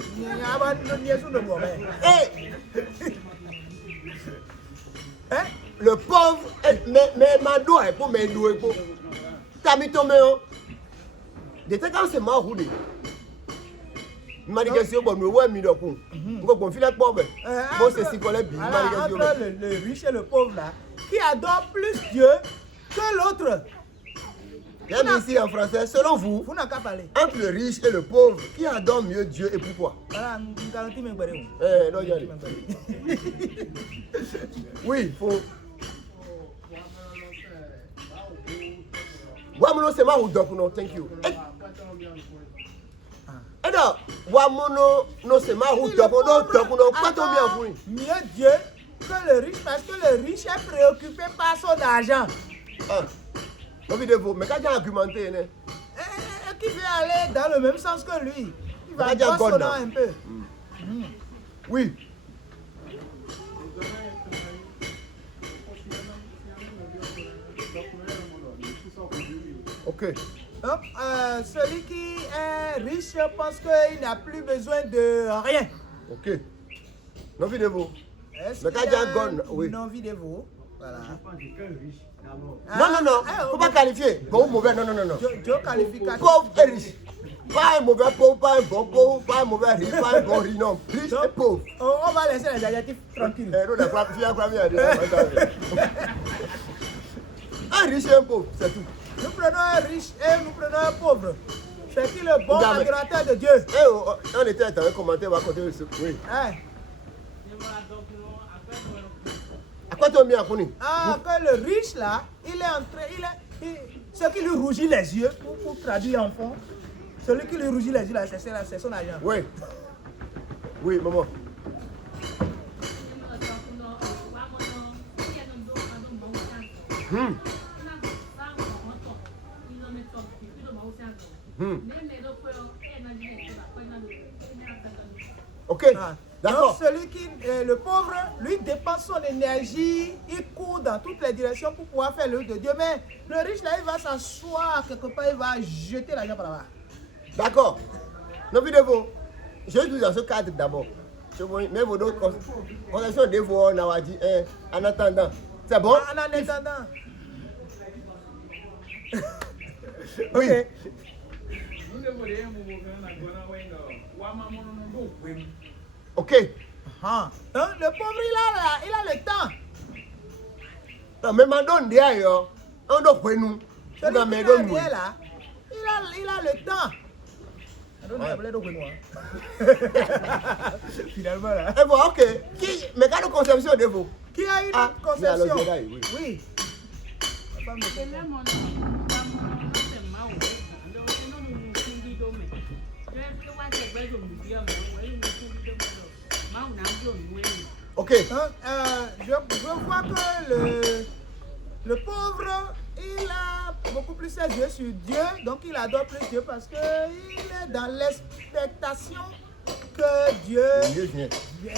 Le pauvre, mais ma doigt est pour mes doigts. T'as mis ton main. De quand c'est mal roulé. Il m'a dit que c'est bon, nous ouais, mis coup. On confie la pauvre. Bon, c'est si qu'on est bien. Entre le riche et le pauvre là, qui adore plus Dieu que l'autre. Bien ici en français, selon vous, n'avez qu'à parler. Entre le riche et le pauvre, qui adore mieux Dieu et pourquoi? Voilà, non, oui, faut. Wamono c'est ma ou thank you. Et donc, Wamono no c'est ma ou pas ton bien pour lui. Mieux Dieu que le riche parce que le riche est préoccupé par son argent. Mais quand tu as argumenté, qui veut aller dans le même sens que lui, il va dire son nom un peu. Oui. Ok. Donc, celui qui est riche pense qu'il n'a plus besoin de rien. Ok. Non, vidéo. Est-ce qu'il y a oui. Non, vidéo. Voilà. Non. Faut pas qualifier. Bon ou mauvais, non. Dieu qualificatif. Pauvre et riche. Pas un mauvais pauvre, pas un bon pauvre, pas un mauvais riche, pas un bon riche, non. Riche et pauvre. On va laisser les adjectifs tranquilles. Un riche et un pauvre, c'est tout. Nous prenons un riche et nous prenons un pauvre. C'est qui le bon adorateur de Dieu? On était dans un commentaire, on va continuer ce. Oui. À quoi tu as mis à Kouni? Que le riche là, il est entré, ce qui lui rougit les yeux, pour traduire en fond, celui qui lui rougit les yeux là, c'est son argent. Oui. Oui, maman. Ok, Ah. d'accord. Donc celui qui est le pauvre, lui dépense son énergie, il court dans toutes les directions pour pouvoir faire l'œuvre de Dieu. Mais le riche là, il va s'asseoir quelque part, il va jeter l'argent par là-bas. D'accord. Non, vidéo. Je vais dans ce cadre d'abord. Mais vos autres conceptions de vous, on a dit, en attendant. C'est bon? En attendant. Oui. Ok. Ah. Donc le pauvre, il a le temps. Non, mais madame, d'ailleurs, on doit prendre nous. On Celui a qui mis n'a nous. rien là, il a le temps. Finalement là. Et bon, ok. Mais quelle conception de vous? Qui a une Ah, conception? mais alors, Jedi, oui. Oui. La femme de quelqu'un. Ok. Donc, je vois que le pauvre, il a beaucoup plus ses yeux sur Dieu, donc il adore plus Dieu parce qu'il est dans l'expectation que Dieu, Mieux vient.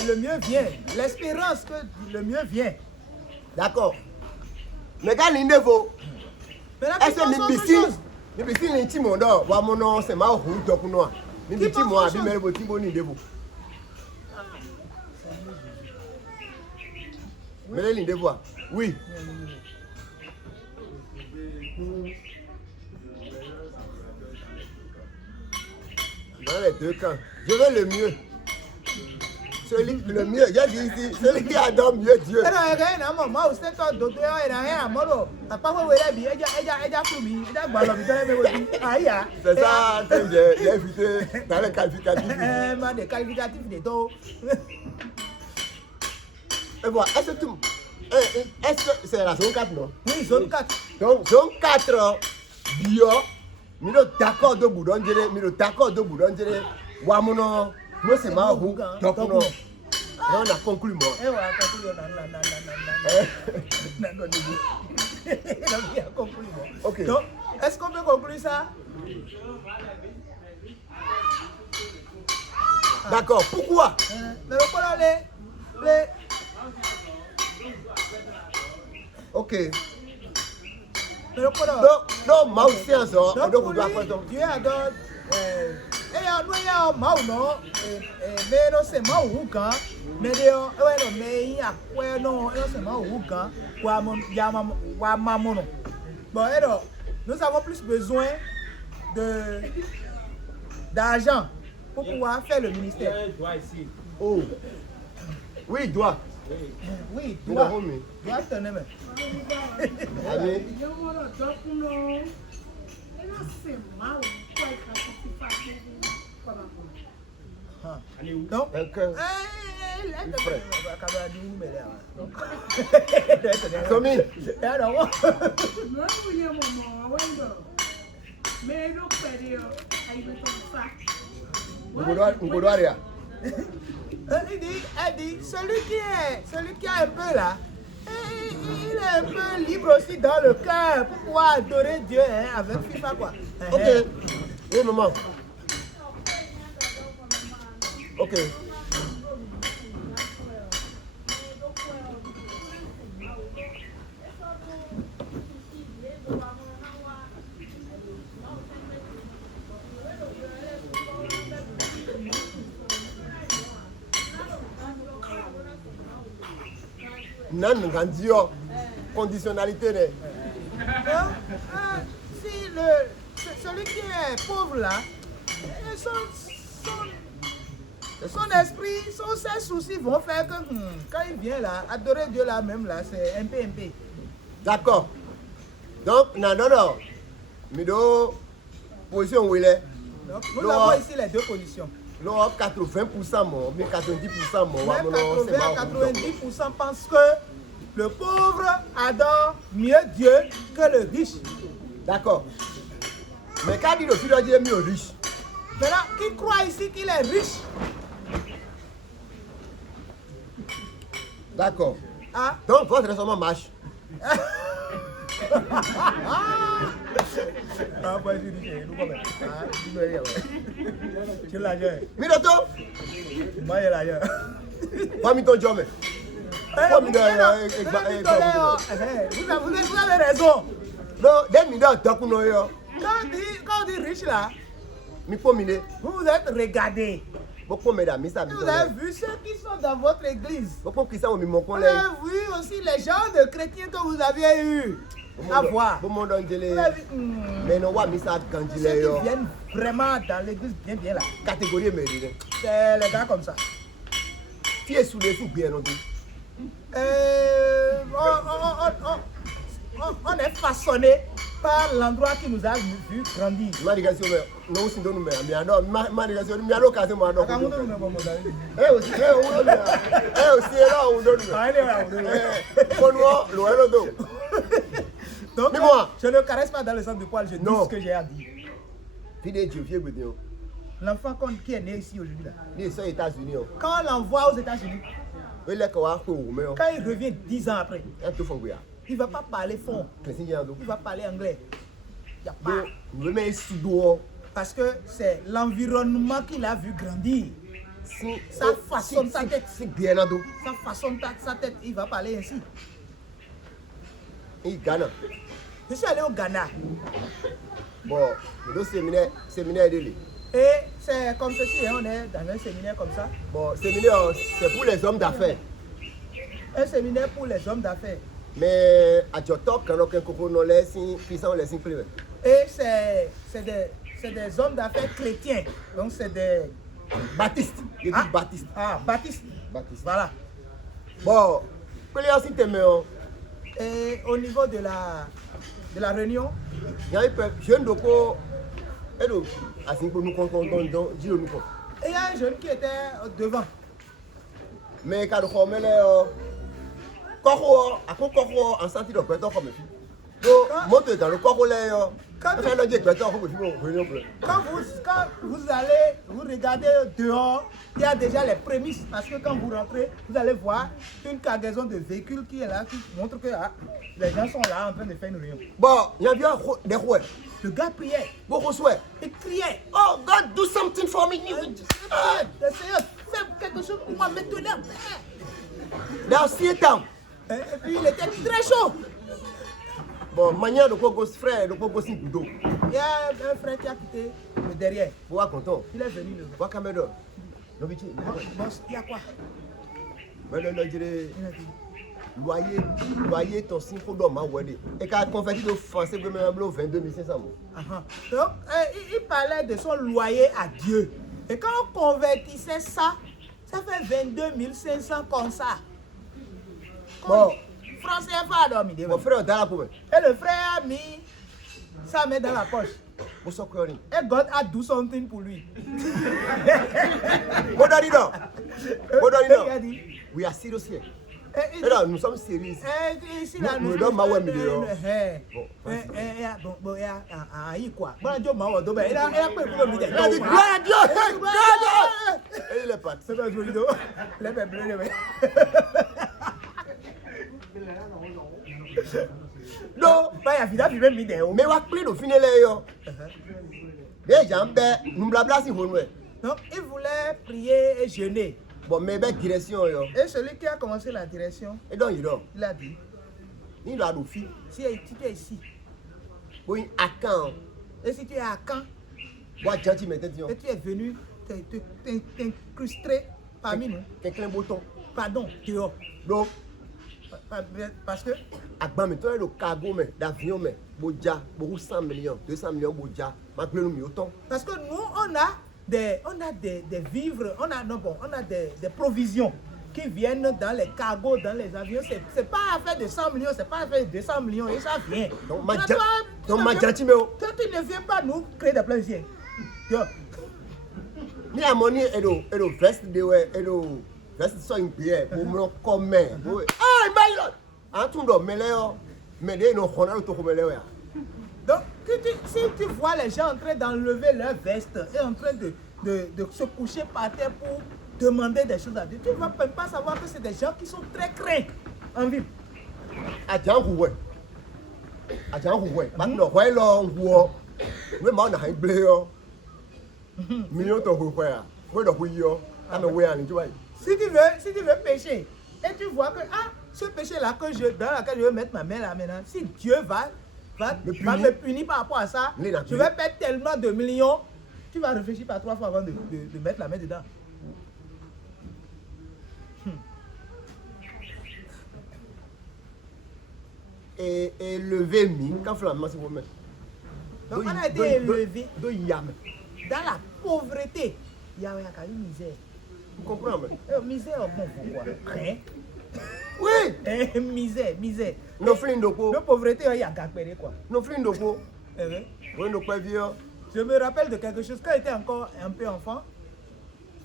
le mieux vient, l'espérance que le mieux vient. D'accord. Mais quand il faut, Maintenant, est-ce que les petits les petits mondes, wa mono c'est ma route donc non. Les petits mois, bi mais petit boni de vous. Mais les de voir. Oui. Dans les deux camps, je veux le mieux. Le mieux, j'ai dit ici, celui qui adore mieux Dieu. C'est ça que j'ai invité dans les qualificatifs. Des qualificatifs de dos. Et voilà, est-ce que c'est la zone 4, non? Oui, zone 4. Donc, zone 4, bio, nous sommes d'accord de boudon, nous sommes d'accord de boudon, Wamono, nous sommes à vous, donc on a conclu moi. Eh ouais, conclu. Ok. Donc, est-ce qu'on peut conclure ça? D'accord, pourquoi? Mais le problème, les... Ok. Mais le problème... Non, ma science, on doit Donc, vous pour lui, Dieu adore... Et nous, il y a un mao, non? Mais non, c'est mao ou quand? Mais il y a quoi, non? C'est mao ou quand? Bon, alors, nous avons plus besoin d'argent pour pouvoir faire le ministère. Oh. Oui, doigt. Oui, Nous doit. l'avons mis. Doit tenir, mais. Allez. Donc, Tommy. Ngoudoaria. Elle dit, celui qui a un peu là, il est un peu libre aussi dans le cœur pour pouvoir adorer Dieu avec FIFA quoi. Ok. Oui, maman. Ok. Non, non, conditionnalité. Si celui qui est pauvre là, son esprit, ses soucis vont faire que quand il vient là, adorer Dieu là même là, c'est un peu. D'accord. Donc, non. Mido, position où il est. Donc, nous avons ici les deux positions. Là, 80% mort, mais 90% mort. Même 80 à 90% pensent que le pauvre adore mieux Dieu que le riche. D'accord. Mais quand il doit dire mieux riche. Maintenant, qui croit ici qu'il est riche? D'accord. Ah. Donc, votre raisonnement marche. Ah, bah, je dis, nous, comme ah, tu me dis, ouais. Tu l'as dit. Minoto, Moi, il a dit. pas mis ton job. Vous avez raison. Non, des minutes, t'as qu'on a eu. Quand on dit riche là, Mi faut miner. vous vous êtes regardé. Beaucoup mesdames, mi ça. Vous avez vu ceux qui sont dans votre église. Beaucoup qui ça on mi mon Vous collègue. avez vu aussi les gens de chrétiens que vous aviez eu à voir. Bon monde angélé. Vous avez vu, Mais non, wa mi ça ceux gandilé yo. qui viennent vraiment dans l'église bien là. Catégorie mérite. C'est les gars comme ça. Tu es sous les sous bien non. On est façonné par l'endroit qui nous a vu grandir. Maligation mais non si donne mais mi ado maligation mi ado ka se mo ado. Eh aussi là on donne. Konwo lo elo do. Donc, Mais moi. je ne caresse pas dans le sens du poil, je dis Non. ce que j'ai à dire. Fide Dieu fier gbe o. L'enfant qui est né ici aujourd'hui là, Ni so États-Unis o. quand on l'envoie aux États-Unis, We le ko wa ko o me o. quand il revient 10 ans après, En to fo ya. il ne va pas parler fond, Christian ya do. il va parler anglais. Il y a Do pas. we me sudo. Parce que c'est l'environnement qu'il a vu grandir. Si Ça façonne sa tête. Si bien ado. Ça façonne sa tête, il va parler ainsi. I Ghana. Je suis allé au Ghana Bon, le séminaire de lui. et c'est comme ceci, hein, on est dans un séminaire comme ça. Bon, séminaire, c'est pour les hommes d'affaires. Un séminaire pour les hommes d'affaires. Mais à Jotok, quand on a les signes, puissants, les signes privés. Et c'est des hommes d'affaires chrétiens. Donc c'est des... Baptiste, je dis Ah. Baptiste. Ah, Baptiste. Baptiste. Voilà. Bon, quel est aussi tes mains? Et au niveau de la réunion, Il y a un peu, jeune doko, et donc, à ce que nous comptons, dis nous comptons. et il y a un jeune qui était devant. Mais quand on met les corps, à quoi corps en santé de pétard comme fille. Donc, monte dans le corps là, quand on a dit pétard comme fille, Quand vous allez, vous regardez dehors, il y a déjà les prémices. Parce que quand vous rentrez, vous allez voir une cargaison de véhicules qui est là, qui montre que les gens sont là en train de faire une réunion. bon, il y a bien des roues. Le gars priait, Beaucoup souhait. il criait. Oh, God, do something for me. Le Seigneur, fais quelque chose pour moi maintenant. Dans 6 ans. Et puis il était très chaud. Bon, manière de quoi frère, de quoi gosser du dos. Il y a un frère qui a quitté le derrière. Pour voir content. Il est venu le Voir caméra. Non, mais boss, il y a quoi? mais le dirait Il a dit, loyer ton signe pour dormir à Wadi. Et quand converti de français, vous même 22 500. ah. Donc, il parlait de son loyer à Dieu. Et quand on convertissait ça, ça fait 22 500 comme ça. Bon, Français pas dormi. mon frère dans la poubelle. Et le frère a mis sa main dans la poche. Vous sortez. Et God a do something pour lui. Bon, Danido. Bon, Et il a Danido. dit, We are serious here. et il Et là, nous sommes sérieux. dit, ici là, Nous donnons ma web vidéo. Bon, il quoi? Bon, Dieu m'a dit, il a pris pour le Il a dit, gloire à Dieu, gloire à Dieu. Et il est parti. C'est pas joli, donc. Les bébés bleus, mais. Non, Bah, il y a même mis des hauts. mais on va plus de finir là. Les gens, nous blabla si vous voulez. Donc, il voulait prier et jeûner. Bon, mais belle direction. Et celui qui a commencé la direction, Et donc, il dort. il a dit, Il a nos filles. si tu es ici, Bon, à quand? et si tu es à Caen, Moi, gentil, mais t'es dit. et tu es venu t'incruster parmi nous, Quelqu'un bouton. pardon, dehors. Donc, Parce que, agba mais toi le cargo mais d'avion mais boja beaucoup 100 millions 200 millions boja ma plus nous autant parce que nous, on a des vivres, on a des provisions qui viennent dans les cargos, dans les avions. C'est pas affaire de 100 millions, c'est pas affaire de 200 millions, et ça vient. donc Toi, ma gentil mais toi, tu ne viens pas nous créer des plans ici. ni la monnaie et le veste de ouais et le veste soit une pierre pour me comme ah mais en tout cas mais les non on a le tout comme les Donc, si tu vois les gens en train d'enlever leur veste et en train de se coucher par terre pour demander des choses à Dieu, tu ne vas même pas savoir que c'est des gens qui sont très craints en ville. à Django ouais parce que ouais là on voit Mais moi, on a un blé, million de roues, quoi de rouille, à me voir, tu vois. Si tu veux pécher, et tu vois que ce péché-là dans lequel je veux mettre ma main là maintenant, si Dieu va me punir par rapport à ça, je vais perdre tellement de millions, tu vas réfléchir par 3 fois avant de mettre la main dedans. Et lever mi, quand flamand c'est vous-même. Donc on a été élevé Do yam. dans la pauvreté. Il y a une misère. Vous comprenez? Misère, bon, pourquoi? Rien. Oui! Misère. Nos flins de peau. La pauvreté, il y a gagné quoi. Nos flins de peau. Oui. Oui, nos pas vieux. Je me rappelle de quelque chose quand j'étais encore un peu enfant.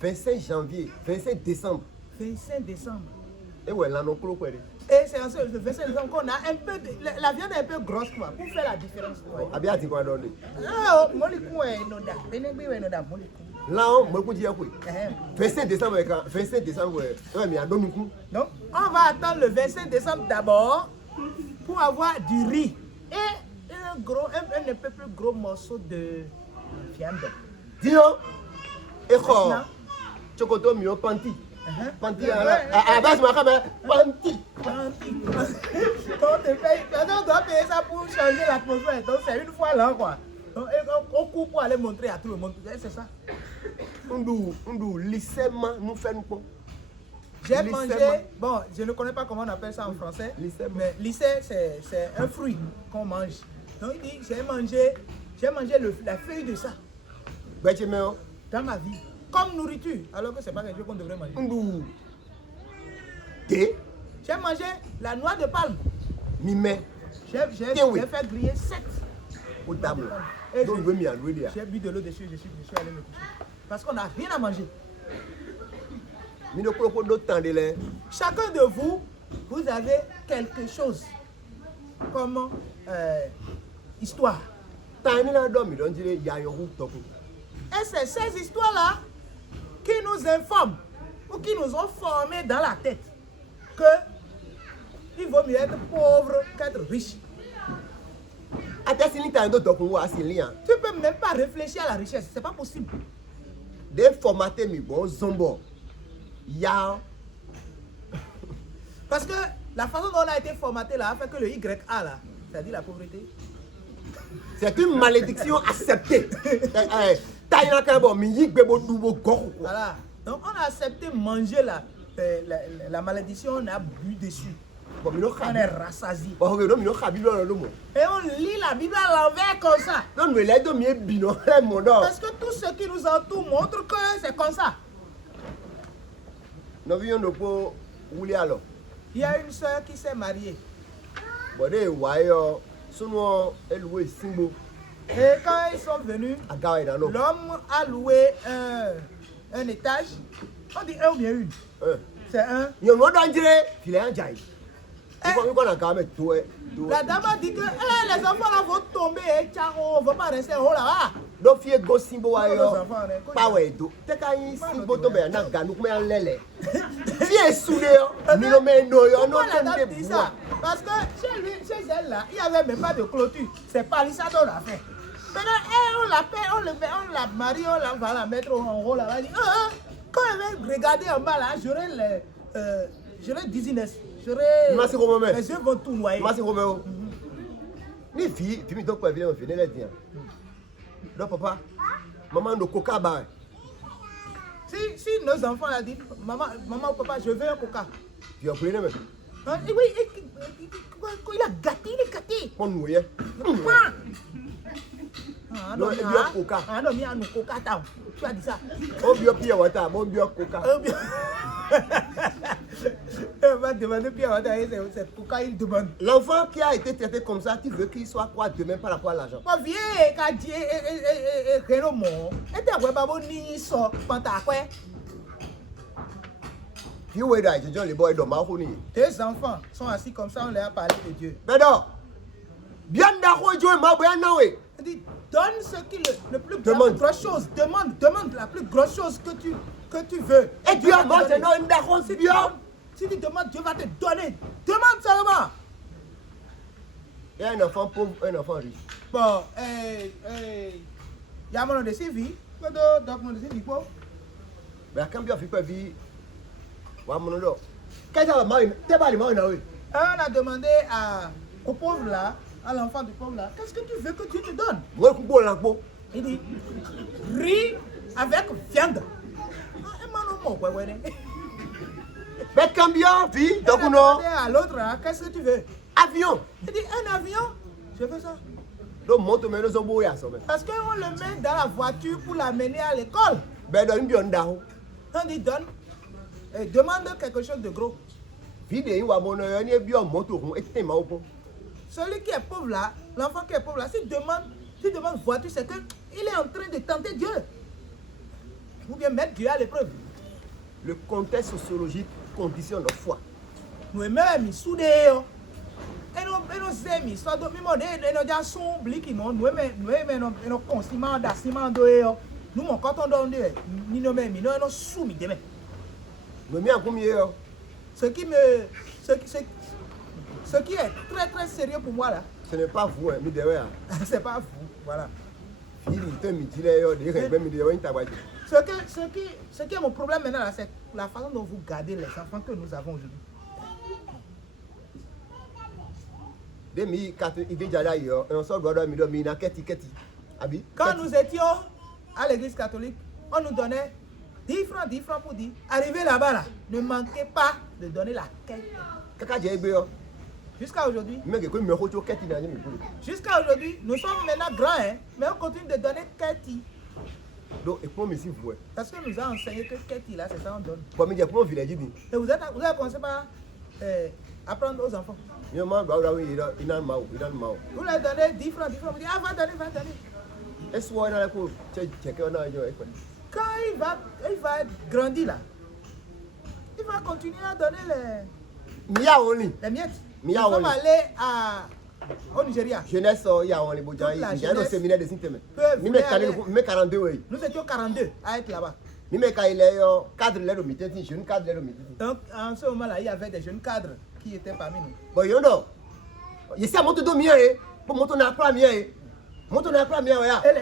25 janvier, 25 décembre. 25 décembre. Et ouais, là, nos clos, quoi. Et c'est en ce 25 décembre qu'on a un peu. La viande est un peu grosse quoi, pour faire la différence. Ah bien, tu quoi donner? Ah, mon licou est noda. Benegbi est noda, mon licou. Là, on me dit quoi? 25 décembre, 25 décembre, ouais, mais il y a d'autres coups. Donc, on va attendre le 25 décembre d'abord pour avoir du riz et un peu plus gros morceau de viande. Dis-donc, et quoi? Chocoto mio panti. Panti, à la base, ma caméra, panti. On doit payer ça pour changer l'atmosphère. Donc, c'est une fois là, quoi. Donc, on coupe pour aller montrer à tout le monde. C'est ça. On lycée, nous faisons quoi? J'ai mangé, bon, je ne connais pas comment on appelle ça en français, mais lycée, c'est un fruit qu'on mange. Donc, il dit, j'ai mangé la feuille de ça dans ma vie, comme nourriture, alors que ce n'est pas quelque chose qu'on devrait manger. J'ai mangé la noix de palme. J'ai fait griller 7. Au table. J'ai bu de l'eau dessus, je suis allé me coucher. Parce qu'on n'a rien à manger. Chacun de vous, vous avez quelque chose comme histoire. Et c'est ces histoires-là qui nous informent ou qui nous ont formés dans la tête que il vaut mieux être pauvre qu'être riche. Tu ne peux même pas réfléchir à la richesse, c'est pas possible. Parce que la façon dont on a été formaté là a fait que le YA là, c'est-à-dire la pauvreté. C'est une malédiction acceptée. Voilà. Donc on a accepté manger la malédiction, on a bu dessus. On est rassasié. Et on lit la Bible à l'envers comme ça. Parce que tout ce qui nous entoure montre que c'est comme ça. Il y a une soeur qui s'est mariée. Et quand ils sont venus, l'homme a loué un étage. On dit un ou bien une. C'est un. La dame a dit que les enfants là vont tomber et on ne va pas rester haut là-bas. Pourquoi la dame dit ça? Parce que chez elle là, il n'y avait même pas de clôture. C'est pas ça qu'on l'a fait. Maintenant, on la marie, on va la mettre en haut là-bas. Quand elle va regarder en bas là, j'aurai dizziness. Les yeux vont tout noyer. Ni fille, tu me donnes quoi, viens, venez les dire. Donc, papa, maman, le coca, bah. Si nos enfants la disent, maman ou papa, je veux un coca. Tu as pris le même. Oui, il a gâté, il est gâté. On nous y est. Non, il y a coca. Ah non, il y a un coca, tu as dit ça. On bien pire, on bien coca. On va demander Pierre, c'est coca, il demande. L'enfant qui a été traité comme ça, tu veux qu'il soit quoi demain par rapport à l'argent? Pas vieux, quand Dieu est réellement. Et tu as pas bon ni ça, panta quoi? Tu vois, les boys de Mahoni. Tes enfants sont assis comme ça, on leur a parlé de Dieu. Mais non, bien d'accord, Dieu m'a bien noué. Dit, donne ce qui le plus grosse chose. Demande la plus grosse chose que tu veux. Et Dieu a mangé une d'accord, c'est bien. Si tu demandes, Dieu va te donner. Demande seulement. Il y a un enfant pauvre, un enfant riche. Bon, il y a mon nom de Sylvie. Donc, mon nom de Sylvie, pauvre. Mais quand bien fait pas vie, wa mon nom. Quand ça va mal, t'es pas le mal là oui. On a demandé au pauvre là, à l'enfant du pauvre là, qu'est-ce que tu veux que Dieu te donne? Moi ku bo lanko. Il dit, riz avec viande. Ah, et moi non, moi, ouais. Mais quand bien vie, donc On a non. demandé à l'autre, là, qu'est-ce que tu veux? Avion. Il dit, un avion? Je veux ça. Donc monte mais nous sommes ya so. Parce qu'on le met dans la voiture pour l'amener à l'école. Ben do mbi onda ho. On dit, donne. Et demande quelque chose de gros. Vide yi wa mono yo ni bi o moto ho etin ma opo. Celui qui est pauvre là, l'enfant qui est pauvre là, s'il demande voiture, c'est qu'il est en train de tenter Dieu. Ou bien mettre Dieu à l'épreuve. Le contexte sociologique conditionne la foi. Nous aimons soudés. Et nous aimons ça. Donc, nous avons son blic. Nous aimons constamment d'assiment. Nous, quand on donne, nous avons soumis. Me mi en combien yo? Ce qui est très très sérieux pour moi là, Ce n'est pas vous, mi de ya. c'est pas vous. Voilà. Il te mi dile yo de re mi de yo nta ba. Ce qui est mon problème maintenant là, c'est la façon dont vous gardez les enfants que nous avons aujourd'hui. De mi katu ide jara yo, on so godo mi do mi na keti. Abi. Quand nous étions à l'église catholique, on nous donnait 10 francs pour dire, arrivez là-bas là, ne manquez pas de donner la quête. Kaka je egbe yo. Jusqu'à aujourd'hui, Me ke ko mi ho cho keti na mi bulu. jusqu'à aujourd'hui, nous sommes maintenant grands, hein, mais on continue de donner quête. Donc et pour mi si vous. Parce que nous a enseigné que quête là, c'est ça on donne. Pour mi je pour village ni. Et vous avez commencé par apprendre aux enfants. Yo ma gba ora wi ina ma. Vous leur donnez 10 francs, vous dites, ah, va donner. Est-ce que na ko check on na yo e ko. Quand il va grandir là, il va continuer à donner Mi ya won les miettes. Mais Nous ah, sommes oui. allés au Nigeria. Jeunesse ya won le boja Toute la il y a un jeunesse séminaire de Saint-Thérèse. peut Mi me vouloir kale aller- me 42 oui. Nous étions 42 à être là-bas. Mi me ka ile yo cadre le do mi teti, jeune cadre le do mi teti. Donc, en ce moment-là, il y avait des jeunes cadres qui étaient parmi nous. Bon yo no. Ye sa moto do mi e. Pour moto na pra mi e. Moto na pra mi ya. Et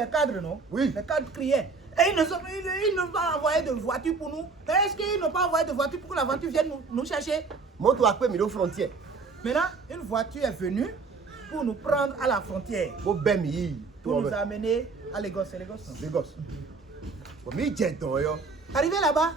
les cadres, non? Oui. Les cadres criaient. Et ils n'ont pas envoyé de voiture pour nous. Est-ce qu'ils n'ont pas envoyé de voiture pour que la voiture vienne nous chercher? Moto a mi do frontière. Maintenant, une voiture est venue pour nous prendre à la frontière. Bo be mi yi. Pour nous amener à Lagos. C'est Lagos, non? Lagos. Bon mi je don yo. Arrivé là-bas,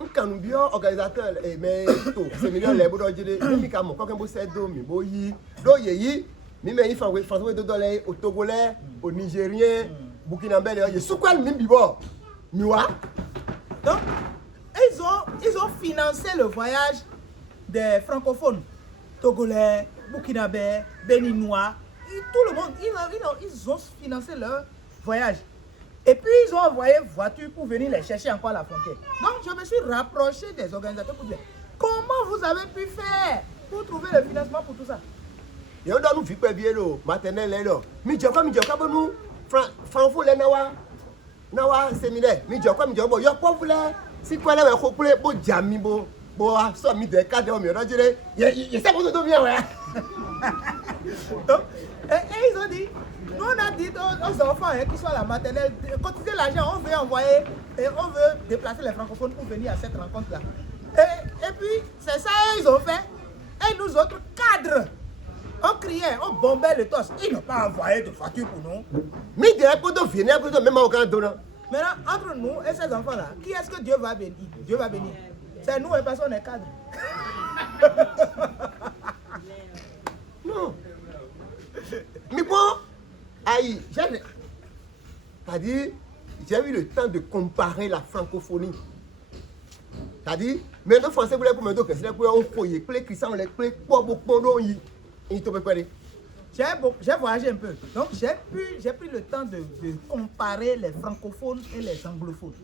Nkanu bi organisateur e me to séminaire le bo do jide. Mi ka mo koken bo se do mi bo yi. Do ye yi. Mi me yi fa we do le au Togolais, au Nigérien, Burkinabé le ye soukwal mi bi bo. Mi wa. donc, ils ont financé le voyage des francophones, togolais, burkinabés, béninois, et tout le monde. Ils ont financé leur voyage. Et puis, ils ont envoyé une voiture pour venir les chercher encore à la frontière. Donc, je me suis rapproché des organisateurs pour dire, comment vous avez pu faire pour trouver le financement pour tout ça? Yo do nu fi pe bi lo maternelle le lo. Mi je ko bo nu franco le na wa séminaire. Mi je ko bo yo po fule. Si ko le we ko pule bo jami bo so mi de ka de o mi ro jire. Ye se ko do mi we. Donc, et ils ont dit, nous on a dit aux enfants hein, qui sont à la maternelle, cotisez l'argent, on veut envoyer, et on veut déplacer les francophones pour venir à cette rencontre-là. Et puis, c'est ça ils ont fait. Et nous autres cadres, on criait, on bombait le torse. Ils n'ont pas envoyé de voiture pour nous. Mi de ko do venir ko do même au kan do na. Maintenant, entre nous et ces enfants-là, qui est-ce que Dieu va bénir? Dieu va bénir. C'est nous et personne n'est cadre. Non. Mi bon aïe, c'est-à-dire j'ai eu le temps de comparer la francophonie. C'est-à-dire mais le français voulait pour me dire que c'est pour on foyer, les Christians les pour beaucoup do yi. Il te préparer. J'ai voyagé un peu. Donc, j'ai pris le temps de comparer les francophones et les anglophones.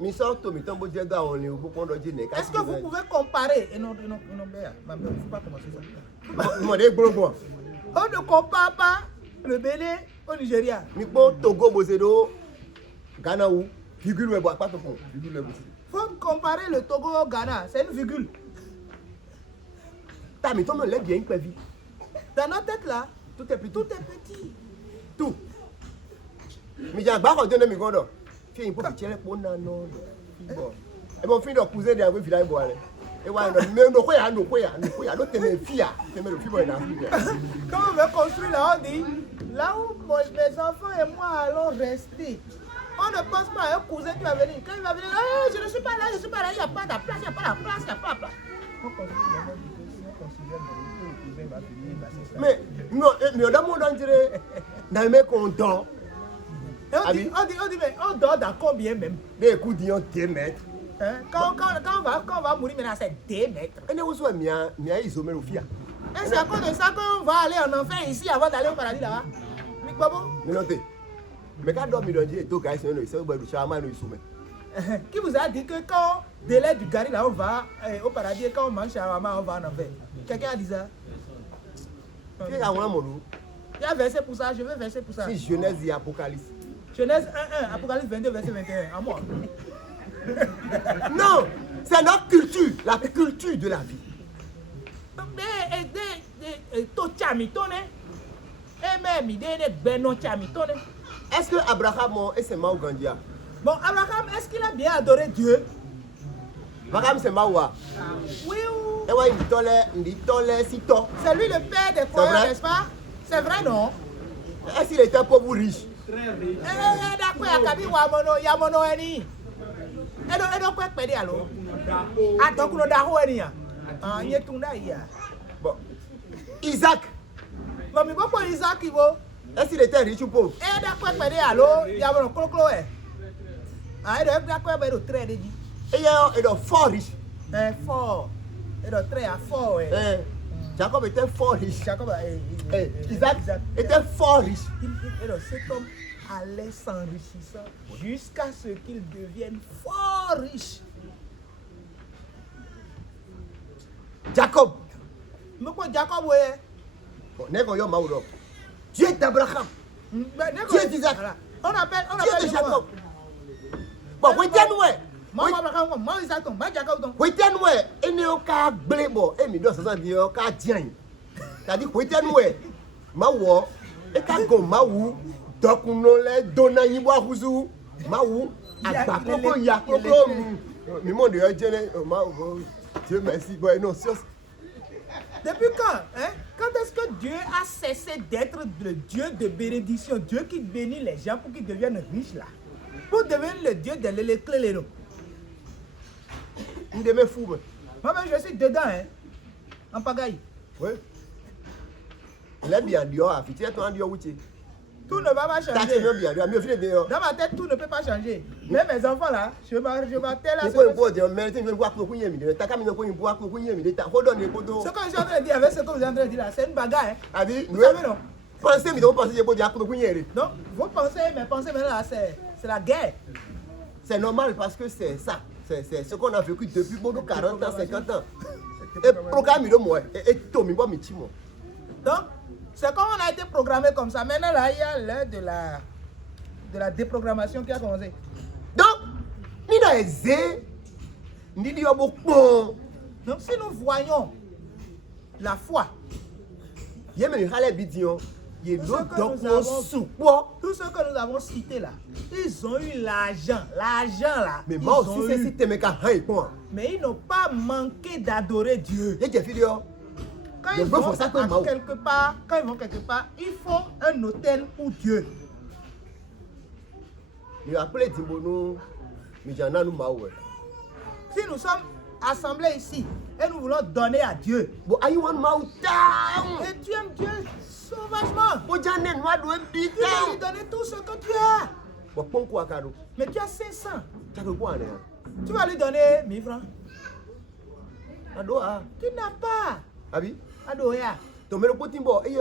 Mi sorto mi tombo je ga on le beaucoup do ji ne ka. Est-ce que vous pouvez comparer? Et non, il ne faut pas commencer ça. Mo de gboro. On ne compare pas le Bénin au Nigeria. Mi po Togo Bozedo Ghana ou virgule we bo pa to fun virgule we. Il faut comparer le Togo au Ghana. C'est une virgule. Ta mi to me le bien pe vi. Dans notre tête là, Tout est petit. tout est petit. Tout. Mais j'ai un bar de mes gondos. Qui est un peu petit, pour non. Et mon fils de cousin de la village boire. Et voilà, mais nous quoi, nous l'autre est fia. C'est le fils de la Quand on veut construire là, on dit, là où mes enfants et moi allons rester. On ne pense pas à un cousin qui va venir. Quand il va venir, oh, je ne suis pas là, il n'y a pas de place, il n'y a pas de place, il n'y a pas de place. On construit le monde si on considère que le cousin va venir, il va s'installer. Mais non, dans mon monde, on dirait, dans mes contents, Et on dit, mais on dort dans combien même? des coups d'yon 2 mètres. Hein? Quand on va mourir maintenant, c'est 2 mètres. Et nous sommes bien, isolés au fia. Et c'est à cause de ça qu'on va aller en enfer ici avant d'aller au paradis là-bas. Mais quoi bon? Mais notez, mais quand on me dit, tout gars, c'est un charmant, nous sommes. Qui vous a dit que quand délai du gari là on va au paradis et quand on mange shawarma on va en enfer? Quelqu'un a dit ça? Qui est à moi, mon loup? Il y a versé pour ça, je vais verser pour ça. C'est Genèse et Apocalypse. Genèse 1, Apocalypse 22, verset 21, à moi. Non, c'est notre culture, la culture de la vie. Est-ce que Abraham et ses mains Gandia? Bon, Abraham, est-ce qu'il a bien adoré Dieu? Abraham c'est Mawa. Oui ou? Et ouais, il tolère si tôt. C'est lui le père des croyants, n'est-ce pas? C'est vrai, non? Est-ce qu'il était pauvre ou riche? Bon. Isaac. Est-ce qu'il était riche ou pauvre? Et il est fort riche. Jacob était fort riche. Isaac était fort riche. Cet homme allait s'enrichissant jusqu'à ce qu'il devienne fort riche. Jacob. Mais quoi, Jacob, ouais? Bon, Dieu d'Abraham. Dieu d'Isaac. On appelle Dieu de Jacob. Bon, vous êtes nous. Moi, Isaac, moi, Jacob. Vous êtes nous. Et nous avons blé bon. Et nous avons dit que Dieu. C'est-à-dire, vous êtes nous. Maou. Et quand on maou. Donc, on a donné un bois rouge. Maou. Akbakoko yakoko. Mais mon Dieu, Dieu merci. Bon, non, c'est. Depuis quand? Hein? Quand est-ce que Dieu a cessé d'être le Dieu de bénédiction, Dieu qui bénit les gens pour qu'ils deviennent riches là? Pour devenir le Dieu de l'éclaireur. Vous devez fou. Moi-même, je suis dedans, hein? En pagaille. Oui. Il est bien dehors, affiché ton dehors. Tout ne va pas changer. Dans ma tête, tout ne peut pas changer. Mais mes enfants là, je vais telle à ce que je suis en train de dire avec ce que vous êtes en train de dire là, c'est une bagarre. Hein? Vous savez non? Pensez, mais pensez que non, vous pensez, mais pensez maintenant là, c'est la guerre. C'est normal parce que c'est ça. C'est ce qu'on a vécu depuis beaucoup de 40 ans, 50 ans. Et programme de moi. Et Tommy, moi, donc, c'est comme on a été programmé comme ça. Maintenant, là, il y a l'heure de la déprogrammation qui a commencé. Donc, donc si nous voyons la foi, tout ce que nous avons cité là, ils ont eu l'argent. L'argent là, mais moi aussi, mais ils n'ont pas manqué d'adorer Dieu. Quand ils vont quelque part, il faut un hôtel pour Dieu. Si nous sommes assemblés ici et nous voulons donner à Dieu, et tu aimes Dieu sauvagement, tu vas lui donner tout ce que tu as. Mais tu as 500. Tu vas lui donner 1000 francs. Tu n'as pas. Adoya. Maintenant, il y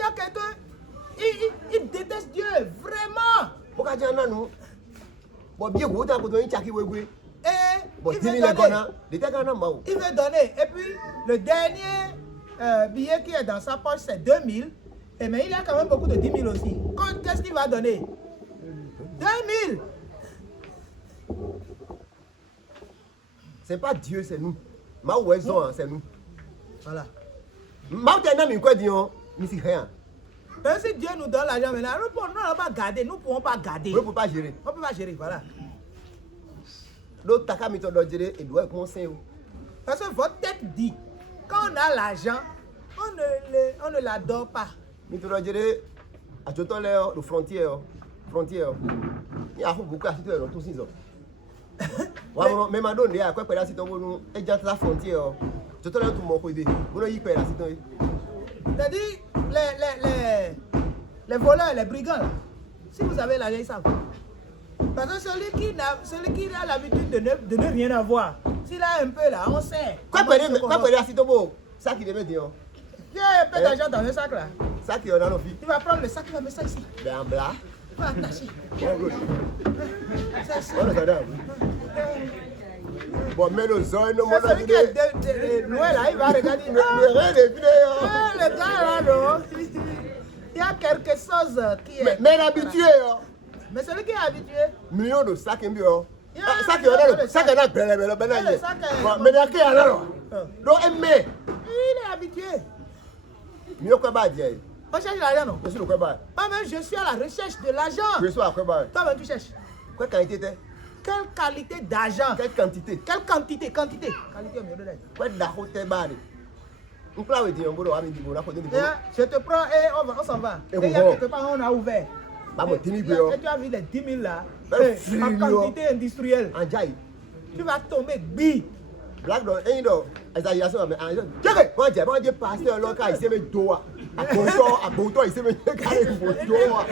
a quelqu'un, il déteste Dieu, vraiment. Et il veut donner. Et puis, le dernier billet qui est dans sa poche, c'est 2000. Et mais il a quand même beaucoup de 10 000 aussi. Qu'est-ce qu'il va donner? 2000. C'est pas Dieu, c'est nous. C'est nous. Voilà. Maintenant, mais quoi dire? Mais c'est rien. Mais si Dieu nous donne l'argent maintenant, nous ne pouvons pas garder, nous ne pouvons pas garder. On ne peut pas gérer. On ne peut pas gérer, voilà. L'autre taka méthode de gérer, il doit être conseillé. Parce que votre tête dit, quand on a l'argent, on ne l'adore pas. Méthode de gérer, à tout à l'heure, le frontière. Il y a beaucoup de situations dans tous ces hommes. Même à donner, il y a quoi que c'est la frontière. Tout à l'heure, tout le monde peut aider. Vous n'avez pas la situation. C'est-à-dire, les voleurs, les brigands, là, si vous avez l'argent, ils savent. Parce que celui qui a l'habitude de ne rien avoir, s'il a un peu là, on sait. Quoi que la situation, ça qui devait dire. Il y a un peu d'argent dans le sac là. Ça qui est dans nos filles. Il va prendre le sac, il va mettre ça ici. Ben, blanc. Il va attacher. C'est ça. Bon, mais le zone, C'est celui qui est Noël là, il va regarder. Le gars là, non. Il y a quelque chose qui est. Mais l'habitué, Mais celui qui est habitué. millions de sacs et mieux. Sac Sac est là, mais il y a qui alors? Donc, mais. Il est habitué. Mieux que pas dire. On cherche l'argent, non? Je suis le quoi pas. Moi-même, je suis à la recherche de l'argent. Je suis à quoi pas. Toi-même, tu cherches. Quoi qualité t'es? Quelle qualité d'argent? Quelle quantité? Quelle quantité? Quantité, mieux de l'aide. Quoi d'accord t'es barré? On peut la dire, on peut la dire, on peut Je te prends et on s'en va. Et Et il y a quelque part, on a ouvert. Et tu as vu les 10 000 là, en quantité industrielle. En jaille. Tu vas tomber, bi. Black dog, ain't no exagération, mais en jaille. Check it! Moi, j'ai passé un local, il s'est mis doigt. À Bonto, il s'est mis carré pour doigt.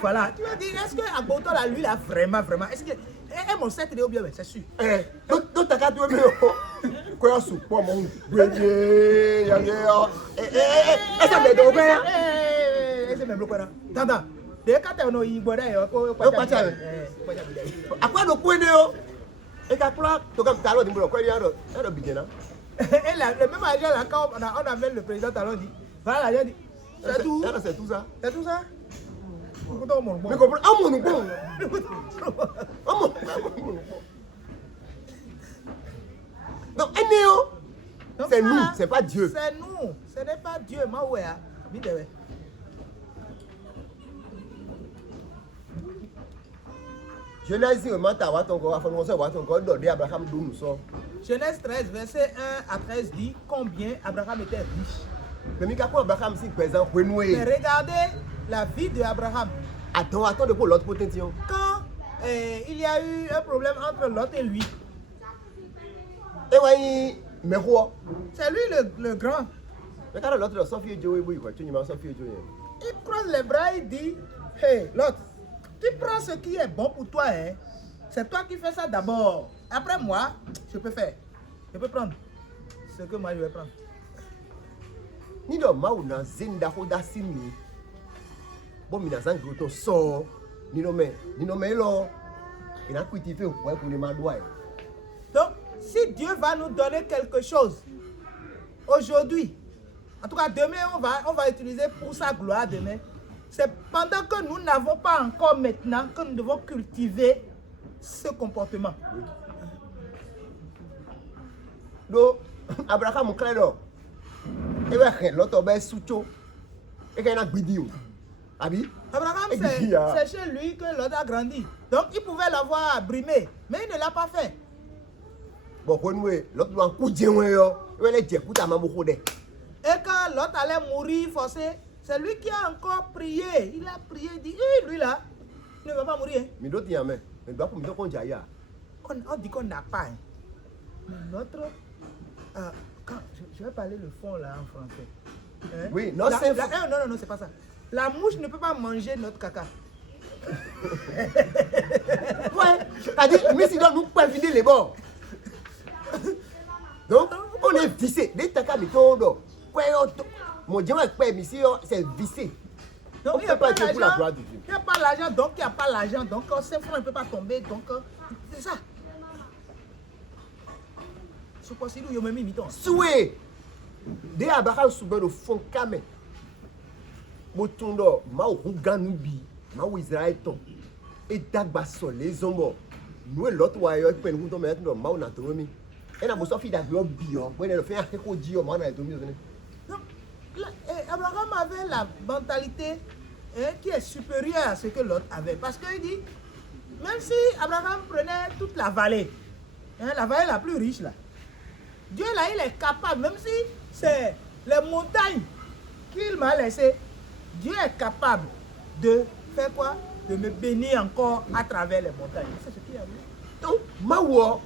Voilà. Tu vas dire, est-ce que Agboto là, lui là, vraiment, est-ce que. Et mon set est bien, c'est sûr. Donc, t'as qu'à trouver mieux. Quoi, sous quoi, mon bébé? Ça m'est donc bien. C'est même le point. Tanda. Dès que tu as un igbo d'ailleurs, à quoi le point de et qu'à quoi tu as talon de quoi il y a un bidena. Et le même agent là, quand on appelle le président Talon dit, voilà, il dit, c'est tout. C'est tout ça. C'est tout ça. Mais comprends, ah mon bon. Ah mon. Donc, c'est nous, c'est pas Dieu. C'est nous, ce n'est pas Dieu, ma ouais, vite. Genèse 13, verset 1 à 13 dit combien Abraham était riche. Mais regardez la vie d'Abraham. Attends de l'autre potentiel. Quand il y a eu un problème entre Lot et lui. C'est lui le grand. Mais quand l'autre il croise les bras, il dit, hey Lot, tu prends ce qui est bon pour toi, hein. C'est toi qui fais ça d'abord. Après moi, je peux faire. Je peux prendre ce que moi je vais prendre. Ni do mauna zenda hoda simi. Bon mina zangi to so ni no me lo. Il a cultivé au point pour les madouais. Donc, si Dieu va nous donner quelque chose aujourd'hui, en tout cas demain on va utiliser pour sa gloire demain. C'est pendant que nous n'avons pas encore maintenant que nous devons cultiver ce comportement. Donc, Abraham claro. Et ouais, l'autre ben soucho. Et qu'il a guidé. Abi? Abraham, c'est chez lui que l'autre a grandi. Donc, il pouvait l'avoir brimé, mais il ne l'a pas fait. Bon, l'autre doit couper yo. Il est dire couper maman beaucoup de. Et quand l'autre allait mourir forcé, c'est lui qui a encore prié. Il a prié, il dit, lui là, il ne va pas mourir. Mais d'autres y a mais doit pour me dire qu'on jaille. On dit qu'on n'a pas. Mais notre je vais parler le fond là en français. Hein? Oui, non, c'est non, c'est pas ça. La mouche ne peut pas manger notre caca. Ouais, t'as dit, mais si nous pouvons vider les bords. Donc, on est vissé. Dès que tu as mis ton dos, mon Dieu, c'est vissé. Donc, il n'y a pas l'argent. Il n'y a pas l'argent, donc il n'y a pas l'argent. Donc, 5 francs ne peut pas tomber. Donc, c'est ça. Soué, dès Abraham souvent le fond camé. Motondo, Mao Ganubi, Mao Israël ton. Et Dagba sol les ombres. Nous l'autre wayo qui peut nous tomber dans Mao Natomi. Et na bosso fi d'aglo bio, when le fait un dio man na domi. avait la mentalité qui est supérieure à ce que l'autre avait. Parce qu'il dit, même si Abraham prenait toute la vallée la plus riche là, Dieu là, il est capable, même si c'est les montagnes qu'il m'a laissées, Dieu est capable de faire quoi? De me bénir encore à travers les montagnes. C'est ce qu'il a dit. Donc, Mawo,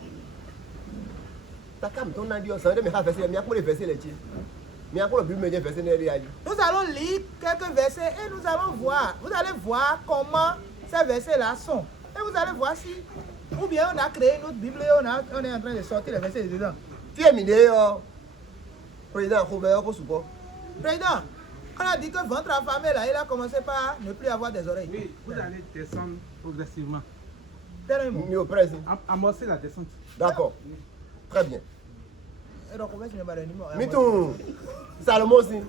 ta cam, ton adieu, ça veut dire que je vais les verser les tirs. Mais encore le but me dit verser les réalités. Nous allons lire quelques versets et nous allons voir. Vous allez voir comment ces versets-là sont. Et vous allez voir si, ou bien on a créé notre Bible et on est en train de sortir les versets dedans. Tu es miné, président Robert, pour support. Président, on a dit que ventre affamé là, il a commencé par ne plus avoir des oreilles. Oui, vous allez descendre progressivement. Tellement. Mieux président. Amorcer la descente. D'accord. Très bien. Et donc, on va se mettre le numéro. Mitou, Salomon aussi.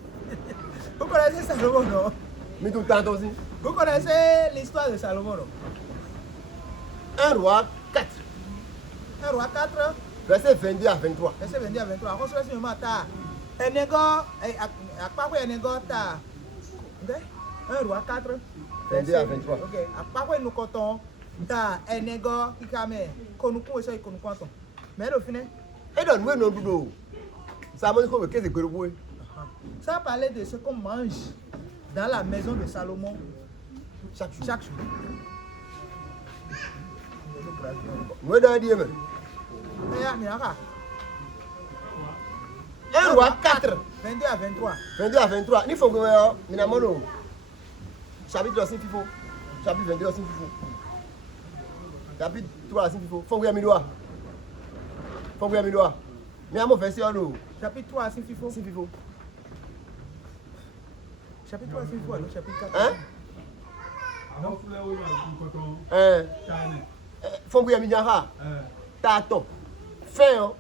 Vous connaissez Salomon, non? Mitou, Tante aussi. Vous connaissez l'histoire de Salomon, non? 1 roi 4, 1 roi 4, verset 22 à 23. verset 22 à 23. On se laisse un ta. Un négo, à quoi un négo ta? 1 roi 4, 22 à 23. Ok, à quoi nous comptons ta un négo qui camé, qu'on nous coupe ça et qu'on nous compte. Mais au final, Et donc, nous, nous, ça m'a dit que c'est que ça parlait de ce qu'on mange dans la maison de Salomon chaque jour. chaque jour. Nous, dans le dieu, 1 roi 4, 22 à 23. 22 à 23. Ni faut que nous avons chapitre 2, Fifo. Chapitre 22, Fifo. Chapitre 3, Fifo. Faut que nous ayons. Faut que nous ayons. Mais à mon verset, nous. Chapitre 3, Fifo. Fifo. Chapitre 3, Fifo, alors chapitre 4. Hein? Non, vous l'avez eu, Hein? quand Faut que nous ayons. Taton. Fin, hein?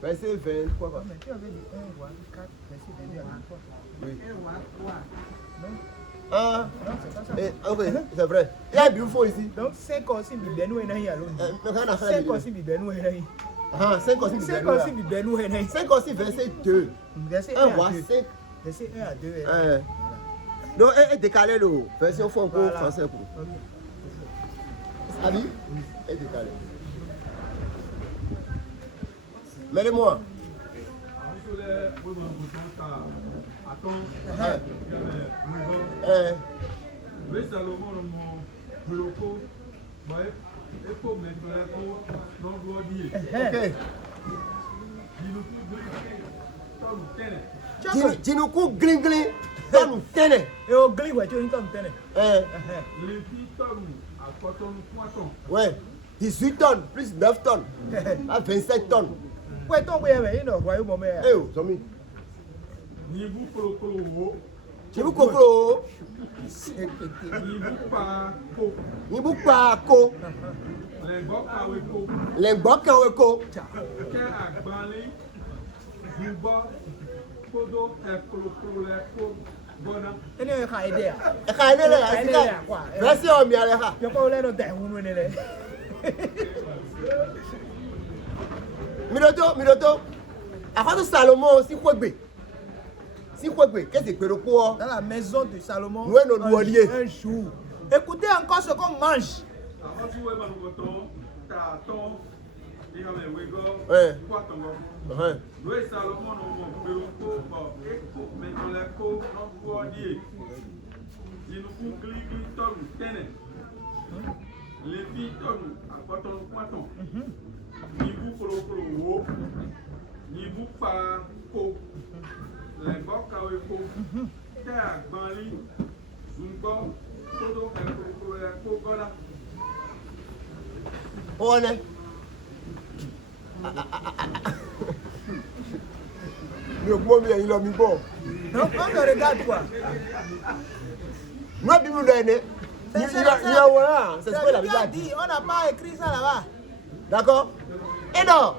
Verset 23. Quoi. Mais tu avais dit 1 roi 4, verset 22 à 23. Oui. Non, Ah, non, c'est pas ça. ok, c'est vrai. Il y a un bureau ici. Donc 5 aussi, Bibénou et Nahi alors. Mais quand on a fait 5 aussi, Bibénou et Nahi. Ah, 5 aussi, 5 aussi, Bibénou et Nahi. 5 aussi, verset 2. Verset 1 1 à roi 2. 5. Verset 1 à 2. Donc, elle décalé le version franco Voilà. français pour. Ok. Ça dit? Elle décalé. Mêlez-moi. Ok. Djinoukou gling gling. Tom tene. Et au glis, ouais, tu as une tonne de Ouais. 18 tonnes plus 9 tonnes. À 27 tonnes. Ouais, ton ouais, il ne voit pas. Eh oh, Zomi. Djibou kokoro. Nibou pako. Lengbo kaweko. Et il y a une idée. E ka ele le asika. Version o mi ale ha. Il y a pas l'air de hunu ne le. Miroto. Akoto Salomon si kwegbe. Si kwegbe, qu'est-ce que pero ko? Dans la maison de Salomon. Ouais, non, nous alliés. Un jour. Écoutez encore ce qu'on mange. Ouais. On est. Mi ò gbọ́ mi ẹ̀yin lọ mi bọ̀. Donc on me regarde quoi. Moi bí mi lọ ẹni. Yíyá wọ̀ náà, c'est ce que la Bible a dit. On n'a pas écrit ça là-bas. D'accord? Et non.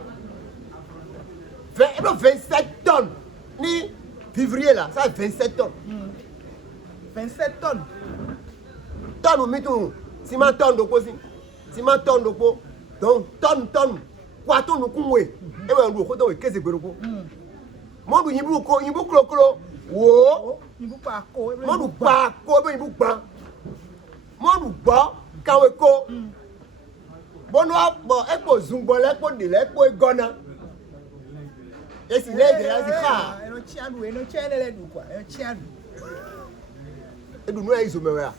27 tonnes. Ni février là, ça 27 tonnes. 27 tonnes. Tonne mi tún ciment tonne doko si. Ciment tonne doko. Donc tonne. Kwa tonne kun we. E wa ndu ko to we keze gbero ko. Mo du yibu ko yibu klo. Wo. Yibu pako. Monu pa ko be bu gban. Monu gbo kawe ko. Bonu abo epo zungbo lepo de lepo igona. Esi lege ya si ka. Eno chianu, eno chenele du kwa. Eno chianu. Edu no e izo mewe a.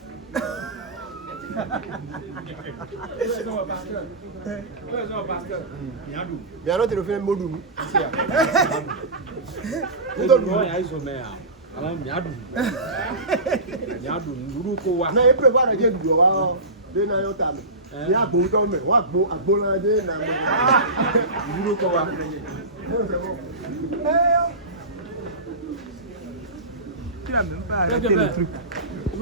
Mi ano te lo fe modu mi. Na e prepare je du wa de na yo ta mi. Ni agbo to me, wa agbo la de na mo. Duro ko wa. Tu n'as même pas arrêté le truc.